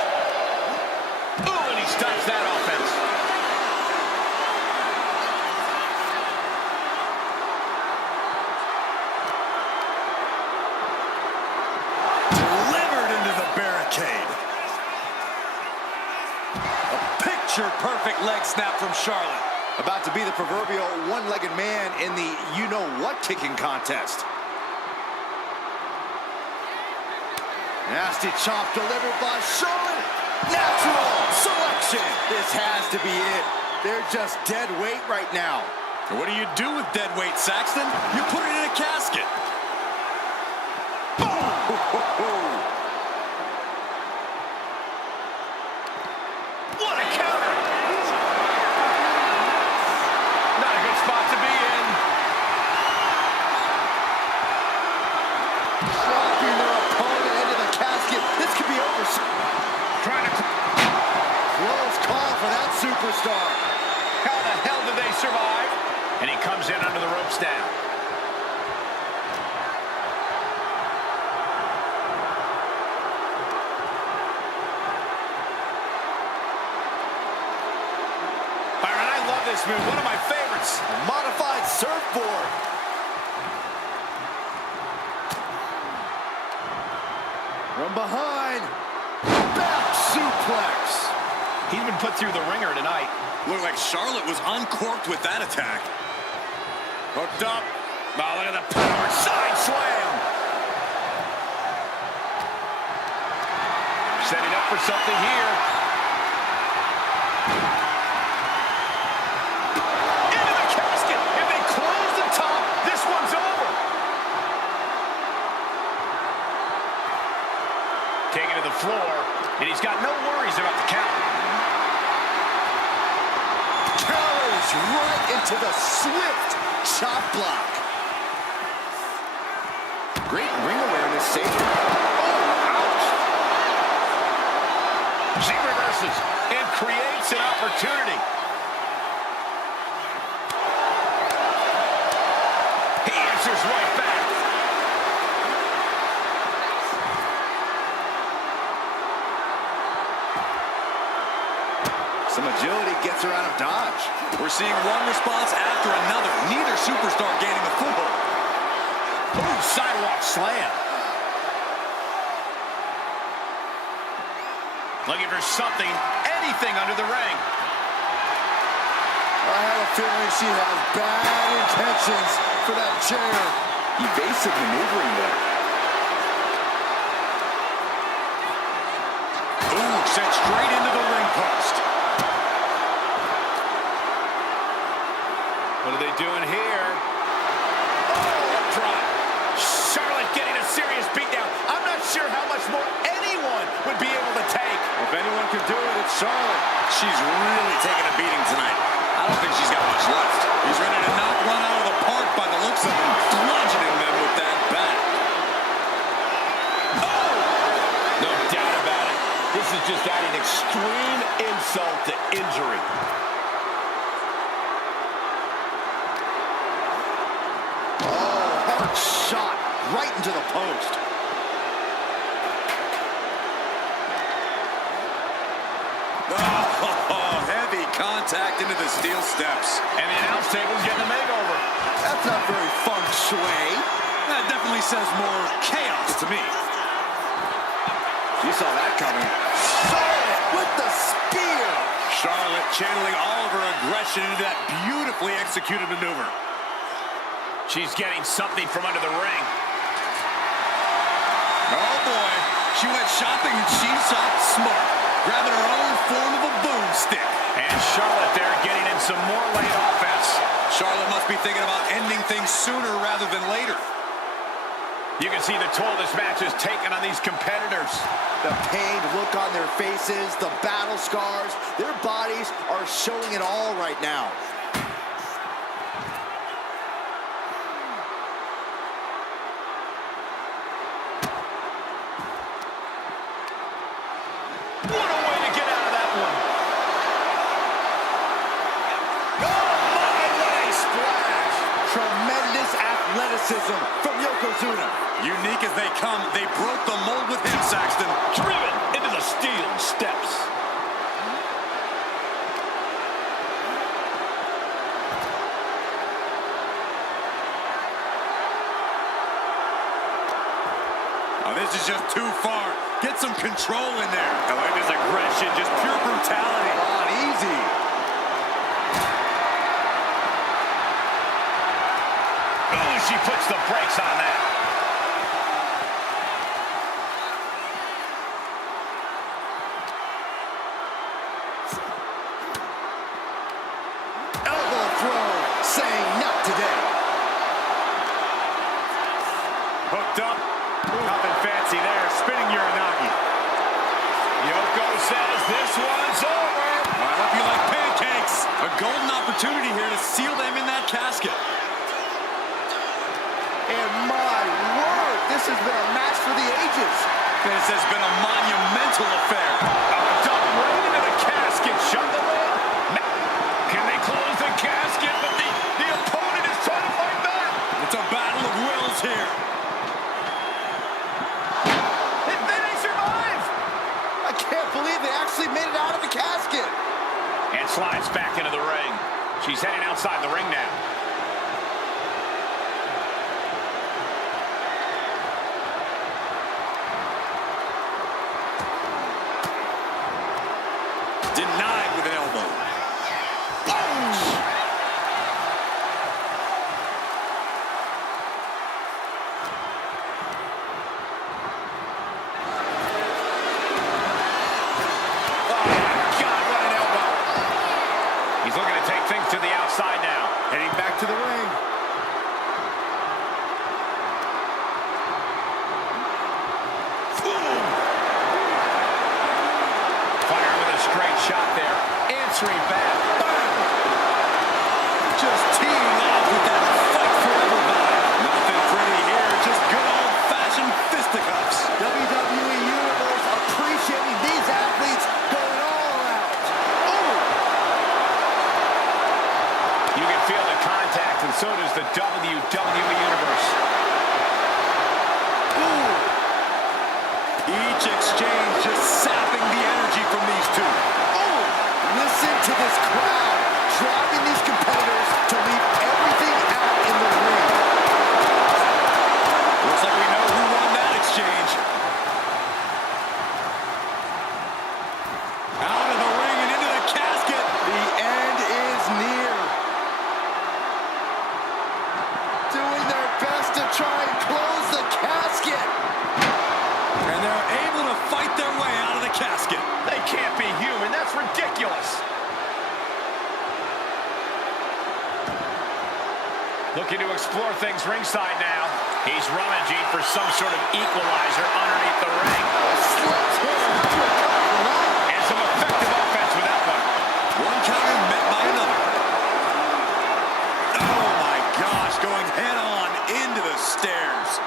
Ooh, and he stops that offense. Delivered into the barricade. picture-perfect leg snap from Charlotte. About to be the proverbial one-legged man in the you-know-what kicking contest. Nasty chop delivered by Charlotte. Natural selection. This has to be it. They're just dead weight right now. And what do you do with dead weight, Saxton? You put it in a casket. Boom! What a counter! Not a good spot to be in. Dropping their opponent into the casket. This could be over. Trying to... Close call for that superstar. How the hell did they survive? And he comes in under the ropes down. Byron, I love this move. One of my favorites. A modified surfboard. From behind. Back suplex. He's been put through the ringer tonight. Looked like Charlotte was uncorked with that attack. Hooked up. Oh, look at the power. Side slam. Setting up for something here. Into the casket. If they close the top, this one's over. Taken to the floor, and he's got no worries about the count. Powers right into the swift chop block. Great ring awareness saved him. Oh, ouch. She reverses and creates an opportunity. He answers right back. Some agility gets her out of dodge. We're seeing one response after another. Neither superstar gaining a foothold. Ooh, sidewalk slam. Looking for something, anything under the ring. I have a feeling she has bad intentions for that chair. Evasive maneuvering there. Ooh, sent straight into the ring post. What are they doing here? Oh, up drop. Charlotte getting a serious beatdown. I'm not sure how much more anyone would be able to take. If anyone could do it, it's Charlotte. She's really taking a beating tonight. I don't think she's got much left. He's ready to knock one out of the park by the looks of him, bludgeoning them with that bat. Oh! No doubt about it. This is just adding extreme insult to injury. Hard shot right into the post. Oh, heavy contact into the steel steps. And the announce table's getting a makeover. That's not very feng shui. That definitely says more chaos to me. You saw that coming. Charlotte with the spear. Charlotte channeling all of her aggression into that beautifully executed maneuver. She's getting something from under the ring. Oh, boy. She went shopping and she shopped smart, grabbing her own form of a boomstick. And Charlotte there getting in some more late offense. Charlotte must be thinking about ending things sooner rather than later. You can see the toll this match has taken on these competitors. The pained look on their faces, the battle scars, their bodies are showing it all right now. What a way to get out of that one. Oh, my, what a splash! Tremendous athleticism from Yokozuna. Unique as they come, they broke the mold with him, Saxton. Driven into the steel steps. Oh, this is just too far. Get some control in there. I like this aggression, just pure brutality. Come on, easy. Oh, she puts the brakes on that. Elbow throw, saying not today. Hooked up. Nothing fancy there. Spinning Uranagi. Yoko says this one's over. I hope you like pancakes. A golden opportunity here to seal them in that casket. And my word, this has been a match for the ages. This has been a monumental affair. Dumped right into the casket. Shut the lid. Can they close the casket? But the opponent is trying to fight back. It's a battle of wills here. They survive. I can't believe they actually made it out of the casket. And slides back into the ring. She's heading outside the ring now. Denied with an elbow. He's looking to take things to the outside now. Heading back to the ring. Fire with a straight shot there. Answering back. Just teeing off with that fight forever vibe. Nothing pretty here, just good old-fashioned fisticuffs. WWE Universe appreciating these athletes going all out. Oh! You can feel the contact, and so does the WWE Universe. Ooh! Each exchange just sapping the energy from these two. Oh! Listen to this crowd driving these competitors to leave everything out in the ring. Looks like we know who won that exchange. Out of the ring and into the casket. The end is near. Doing their best to try and close the casket. And they're able to fight their way out of the casket. They can't be human. That's ridiculous. Looking to explore things ringside now. He's rummaging for some sort of equalizer underneath the ring. And some effective offense with that one. One counter met by another. Oh my gosh, going head on into the stairs.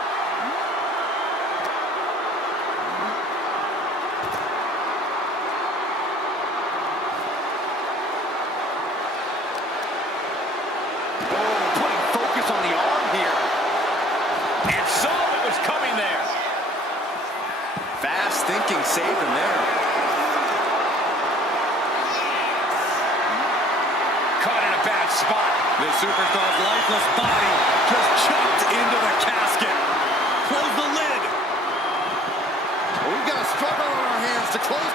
Putting focus on the arm here. And saw what was coming there. Fast thinking saved him there. Caught in a bad spot. The superstar's lifeless body just chucked into the casket. Close the lid. We've got a struggle on our hands to close.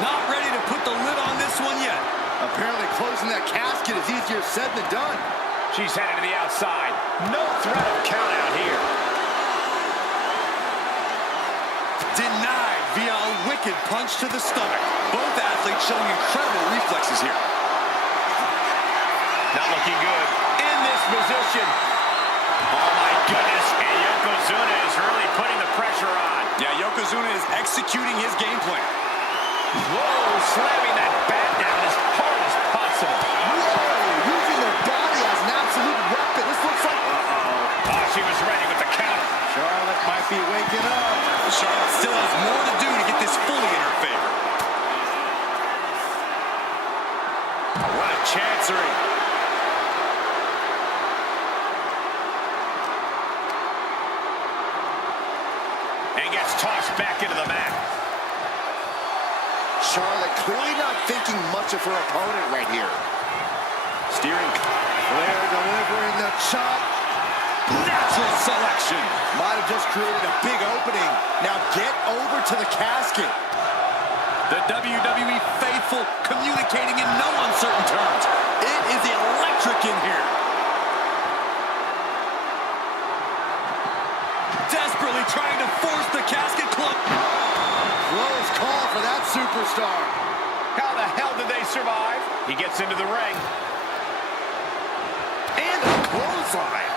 Not ready to put the lid on this one yet. Apparently closing that casket is easier said than done. She's headed to the outside. No threat of count out here. Denied via a wicked punch to the stomach. Both athletes showing incredible reflexes here. Not looking good. In this position. Oh my goodness. And Yokozuna is really putting the pressure on. Yeah, Yokozuna is executing his game plan. Whoa, slamming that bat down as hard as possible. Whoa, using their body as an absolute weapon. This looks like... Oh, she was ready with the counter. Charlotte might be waking up. Charlotte still has more to do to get this fully in her favor. What a chancery. And gets tossed back into the mat. Charlotte clearly not thinking much of her opponent right here. Steering. Flair delivering the chop. Natural selection. action. Might have just created a big opening. Now get over to the casket. The WWE faithful communicating in no uncertain terms. It is electric in here. Desperately trying to force the casket close. Close call for that superstar. How the hell did they survive? He gets into the ring. And a clothesline.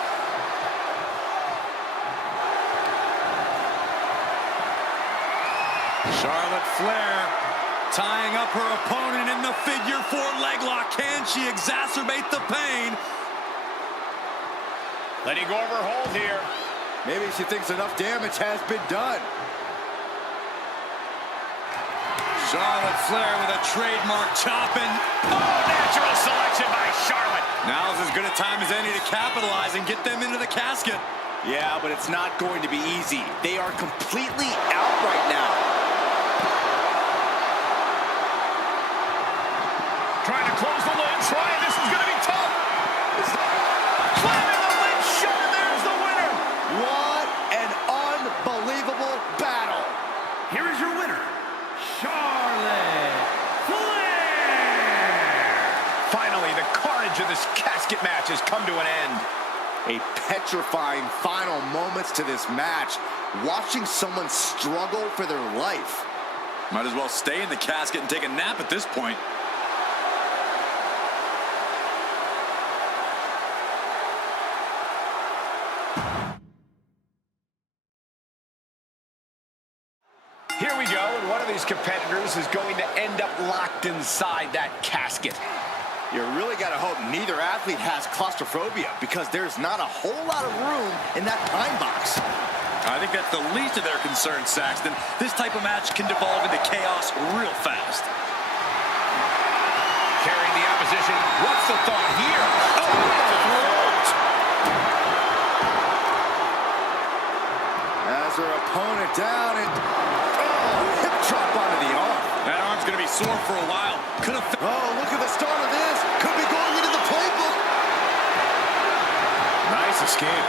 Charlotte Flair tying up her opponent in the figure four leg lock. Can she exacerbate the pain? Letting go of her hold here. Maybe she thinks enough damage has been done. Charlotte Flair with a trademark chopping. Oh, natural selection by Charlotte. Now's as good a time as any to capitalize and get them into the casket. Yeah, but it's not going to be easy. They are completely out right now. Trying to close the lid. This is going to be tough. Slamming the lid shut, and there's the winner. What an unbelievable battle. Here is your winner, Charlotte Flair. Finally, the carnage of this casket match has come to an end. A petrifying final moments to this match. Watching someone struggle for their life. Might as well stay in the casket and take a nap at this point. Here we go, and one of these competitors is going to end up locked inside that casket. You really got to hope neither athlete has claustrophobia, because there's not a whole lot of room in that pine box. I think that's the least of their concerns, Saxton. This type of match can devolve into chaos real fast. Carrying the opposition. What's the thought here? Oh, throat! As her opponent down and hip drop onto the arm. That arm's going to be sore for a while. Could have. Oh, look at the start of this. Could be going into the playbook. Nice escape.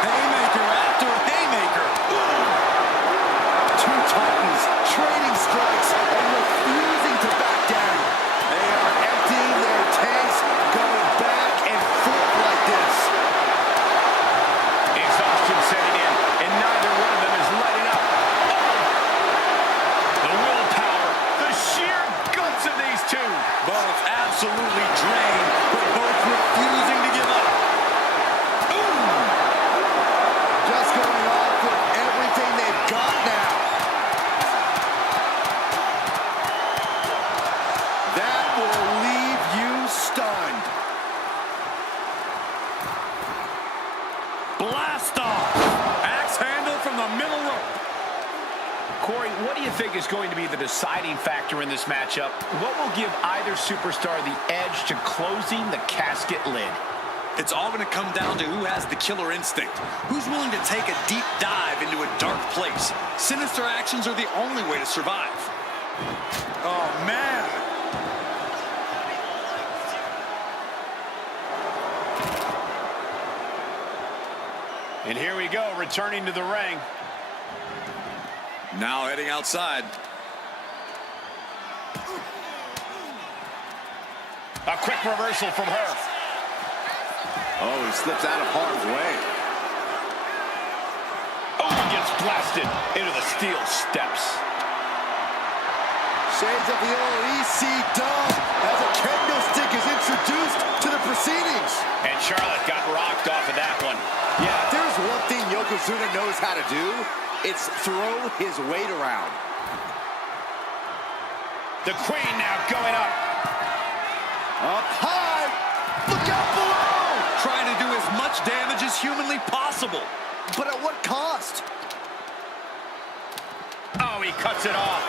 Haymaker after haymaker. Two Titans trading strikes and refusing to back down. They are emptying their tanks, going back and forth like this. Exhaustion setting in, and neither one of them is letting up. The willpower, the sheer guts of these two. Both absolutely drained, but both refusing to give up. Just going off with everything they've got now. That will leave you stunned. Blast off. Axe handle from the middle rope. Corey, what do you think is going to be the deciding factor in this matchup? What will give either superstar the edge to closing the casket lid? It's all going to come down to who has the killer instinct. Who's willing to take a deep dive into a dark place. Sinister actions are the only way to survive. Oh, man. And here we go, returning to the ring. Now heading outside. A quick reversal from her. Oh, he slips out of harm's way. Oh, he gets blasted into the steel steps. Shades of the old EC dub as a kendo stick is introduced to the proceedings. And Charlotte got rocked off of that one. Yeah, if there's one thing Yokozuna knows how to do, it's throw his weight around. The Queen now going up. Up high. Look out below. Trying to do as much damage as humanly possible. But at what cost? Oh, he cuts it off.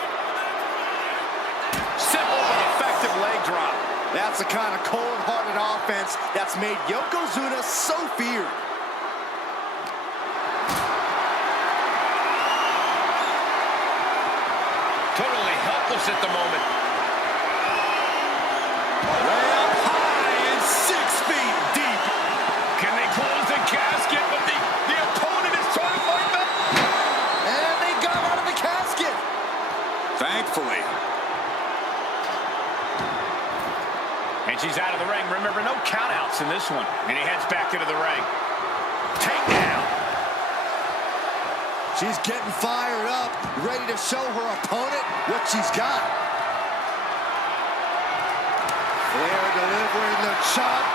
Simple but effective leg drop. That's the kind of cold-hearted offense that's made Yokozuna so feared. Totally helpless at the moment. Way up high and 6 feet deep. Can they this one. And he heads back into the ring. Takedown. She's getting fired up, ready to show her opponent what she's got. Flair delivering the chop,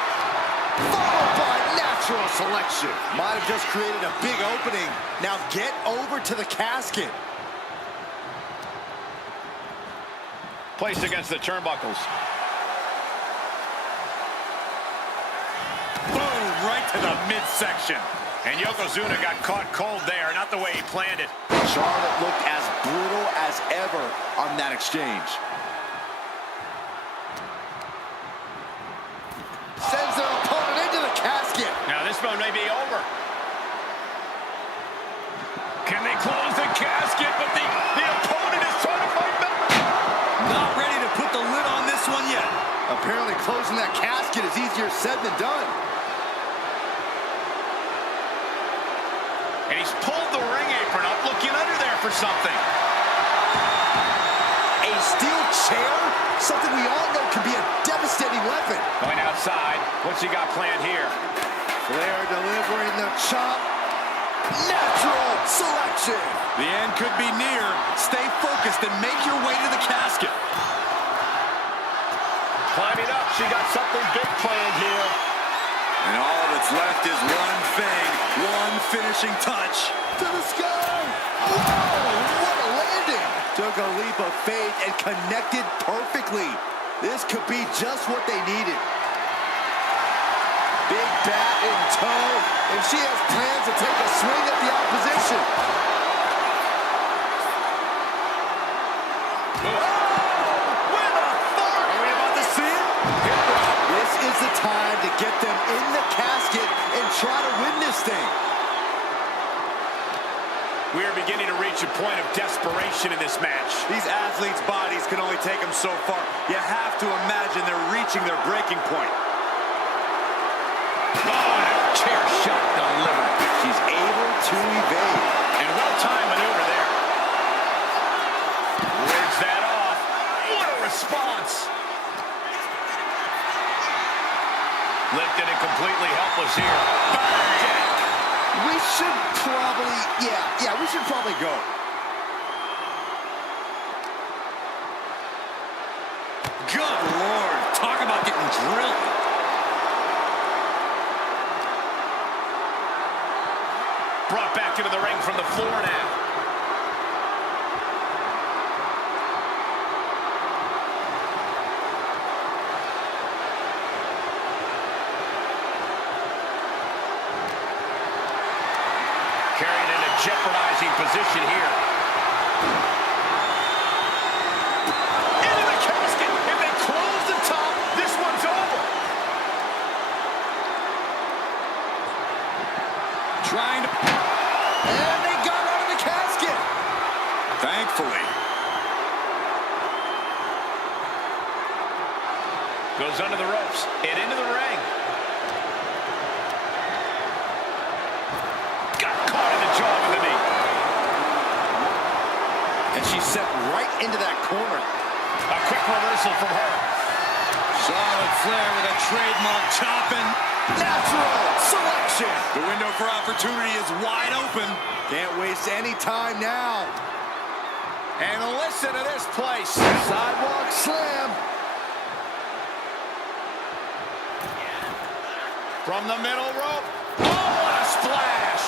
followed by natural selection. Might have just created a big opening. Now get over to the casket. Placed against the turnbuckles. Boom, right to the midsection. And Yokozuna got caught cold there, not the way he planned it. Charlotte looked as brutal as ever on that exchange. Sends their opponent into the casket. Now this one may be over. Can they close the casket? But the opponent is trying to fight back. Not ready to put the lid on this one yet. Apparently closing that casket is easier said than done. And he's pulled the ring apron up, looking under there for something. A steel chair? Something we all know can be a devastating weapon. Going outside. What's he got planned here? Flair delivering the chop. Natural selection. The end could be near. Stay focused and make your way to the casket. Climbing up. She got something big planned here. And all that's left is one thing, one finishing touch. To the sky. Whoa, what a landing. Took a leap of faith and connected perfectly. This could be just what they needed. Big bat in tow, and she has plans to take a swing at the opposition. This is the time to get them in the casket and try to win this thing. We are beginning to reach a point of desperation in this match. These athletes' bodies can only take them so far. You have to imagine they're reaching their breaking point. Oh, and a chair shot delivered. She's able to evade. And well-timed maneuver there. Rigs that off. What a response. Lifted and completely helpless here. We should probably, we should probably go. Good Lord, talk about getting drilled. Brought back into the ring from the floor now. Carried in a jeopardizing position here. Into the casket. If they close the top, this one's over. Trying to... And they got out of the casket. Thankfully. Goes under the ropes and into the ring. Got caught in the jaw with the knee. And she's sent right into that corner. A quick reversal from her. Charlotte Flair with a trademark chopping. Natural selection. The window for opportunity is wide open. Can't waste any time now. And listen to this place. Sidewalk slam. From the middle rope. Oh, what a splash.